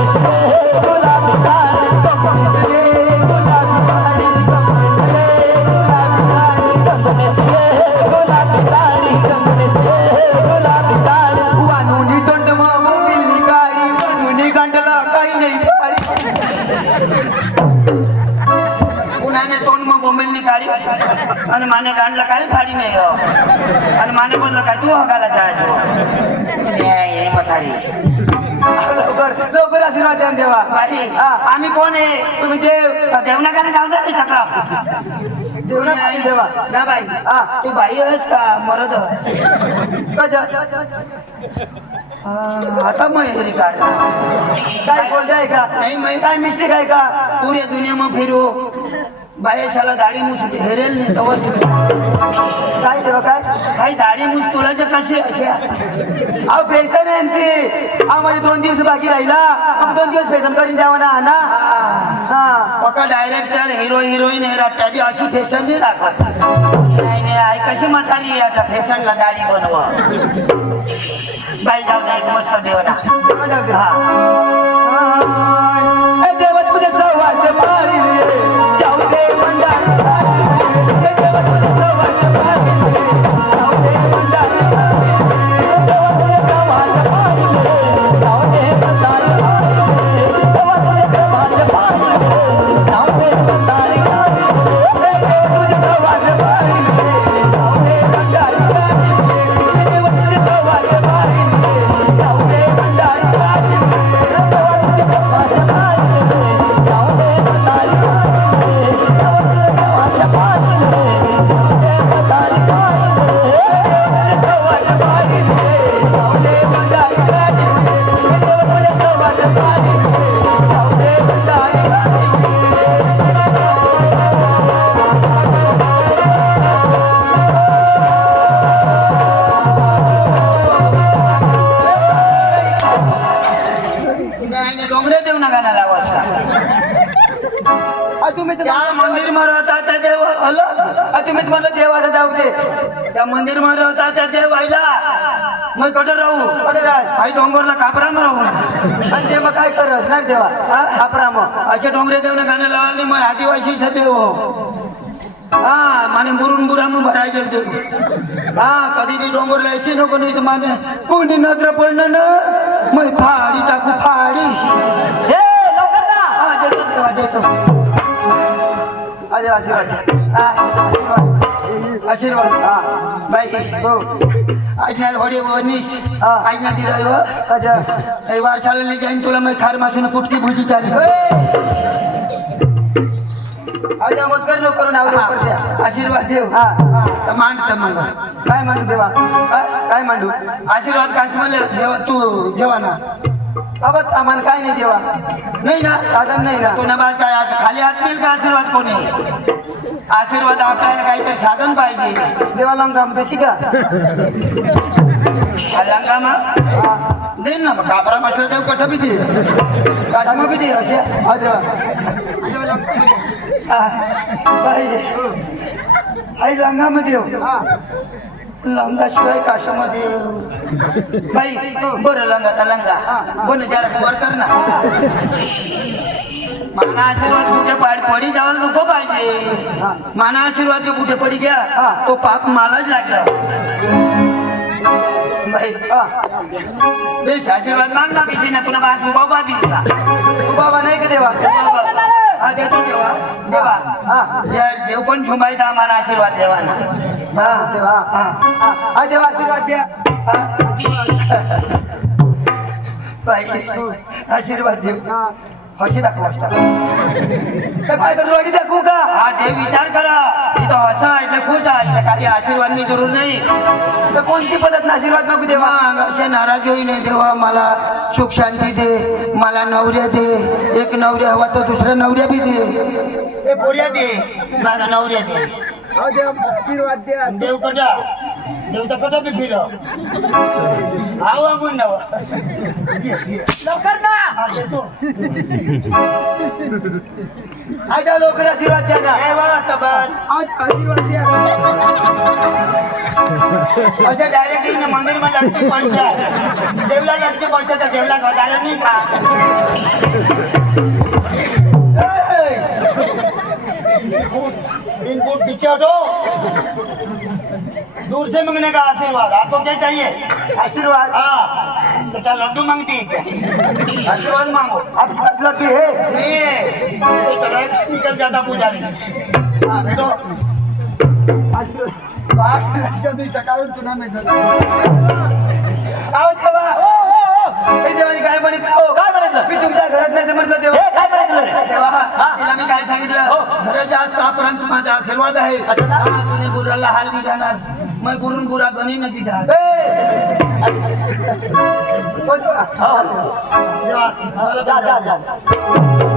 गुलाबी साडी गगने ये गुलाबी साडी गगने ये गुलाबी साडी गगने ये गुलाबी साडी गगने ये गुलाबी साडी वानुनी तोंड मोबिली गाडी वानुनी गांडला काही नाही पाडी उन्हाने तोंड मग बोंबेलनी काढी आणि माने गांडला काही फाडी नाही हो आणि माने बोललं काय तू हगाला जायचो ये म्हातारी लवकर लवकर आशीर्वाद द्या देवा बाई आम्ही कोण आहे तुम्ही देव देवनाकडे जाऊ दे चक्रा देवना देवा ना बाई हा. तू बाई आहेस का मरद कजा आता मग हेरी काढला काय बोलताय का नाही माहित. काय मिस्टेक आहे का पुऱ्या दुनिया में फिरो बाहेशाला दाढी मुस हेरेल नाही तवस काय देवा काय काही दाढी मुस तुला जे कशी अशा अहो फॅशन आहे आमची हा माझे 2 दिवस बाकी राहिला मग 2 दिवस फॅशन करून जावा ना ना हा पका डायरेक्टर हिरो हिरोईन हेरा त्या बी अशी फॅशन नाही राखत नाही नाही आई कशी म्हातारी आहे आता फॅशनला दाढी बनवा बाई जाऊ दे एक मस्त देवना ए देवा तुझे सवास मारी रे जाऊ दे मंडारी ए देवा तुझे सवास मारी रे जाऊ दे मंडारी ए देवा तुझे सवास मारी रे जाऊ दे मंडारी देवा तुझे सवास मारी रे जाऊ दे मंडारी ए देवा तुझे सवास मारी रे जाऊ दे मंडारी ए देवा तुझे सवास मारी रे जाऊ दे मंडारी नाही डोंगरे देवना गाणं लावास का तुम्ही तर त्या मंदिर मध्ये होता त्या देव आलं तुम्हीच म्हणलं देवाचं जाऊ दे त्या मंदिर मध्ये होता त्या देव व्हायला मग कुठं राहू अरे राज आई डोंगरला कापराम राहू आणि ते मग काय करस नाही देवा आपरा मग असे डोंगरे देवने गाणं लावायला मग आदिवासीचा देव हो हा माने बुरून बुरा मग भरायचे ते हा कधी बी डोंगरला अशी नको नाही तर माने कोणी नजर पडणं ना मग फाडी टाकू फाडी हे लवकर ना हा देतो देवा देतो अरे आशीर्वाद हा, आशीर्वाद हा बाई हो आजना होडे वनीस हा. आजना दिराय व अच्छा ए वारशाला नाही जाईन तुला मग खार मासून कुटकी भुजी चालेल आज नमस्कार नको करून आवड द्या आशीर्वाद देव हा तर मांडत मग काय मांडू देवा काय मांडू आशीर्वाद काश म्हणलं देवा तू देवा ना बाबा सामान काय नाही देवा नाही ना साधन नाही ना तू ना बाज काय असं खाली हात देईल का आशीर्वाद कोणी आशीर्वाद आपल्याला काहीतरी साधन पाहिजे देवा लांब काम तशी का का मग देईन ना मग कापरा बसला देव कठं बी दे काशमा बी दे असे हा देवा बाई आई लांगामध्ये लंगाशिवाय काशामध्ये बाई बरं लंगा तर लंगा बोल जरा वर कर ना माना आशीर्वाद कुठे पडी जावं नको पाहिजे माना आशीर्वाद कुठे पडी घ्या तो पाप मलाच लागला बाई बेश आशीर्वाद माग ना विषय ना तुला बास बाबा दिल का बाबा नाही का देवा हा देतो देवा देवा यार देव पण झुंबायचा आम्हाला आशीर्वाद देवा ना हा देवा हा देवा आशीर्वाद द्या बाई आशीर्वाद देव हशी दाखव काय करू वाटी दाखवू का हा देव विचार करा इथं हसा એટલે खुश आहे काही आशीर्वादची जरूर नाही तर कोणती पद्धत ना आशीर्वाद मागू देवा मग असे नाराज होई नाही देवा मला सुख शांती दे मला नवऱ्या दे एक नवऱ्या हवा तर दुसऱ्या नवऱ्या बी दे ए पोऱ्या दे माझा नवऱ्या दे हो देवा आशीर्वाद द्या देव कटा देव तर कटा बी फिर आवा गुण नव लवकर ना हा देतो आज लवकर आशीर्वाद द्या ना ए बरं आता बस आज आशीर्वाद द्या असे डायरेक्टली मंदिर मध्ये लटके पैसे देवला लटके पैसे तर देवला गदार नाही का तीन फुट पीछे हटो दूर से मांगने का आशीर्वाद आपको क्या चाहिए आशीर्वाद हाँ तो क्या लड्डू मांगती है क्या आशीर्वाद मांगो आप पास लड़की है नहीं तो चलो निकल जाता पुजारी हाँ बेटो बाकी सकाळून तुला मी आओ देवा हे देवानी काय म्हटलं काय म्हटलं मी तुमच्या घरात नाही समजलं देवा काय म्हटलं तेव्हा तिला मी काय सांगितलं घराच्या आजपर्यंत माझा आशीर्वाद आहे तुम्ही गुराला हाल बी जाणार मग गुरून गुरा दोन्ही नदी जाणार देवा मला पण जायचं.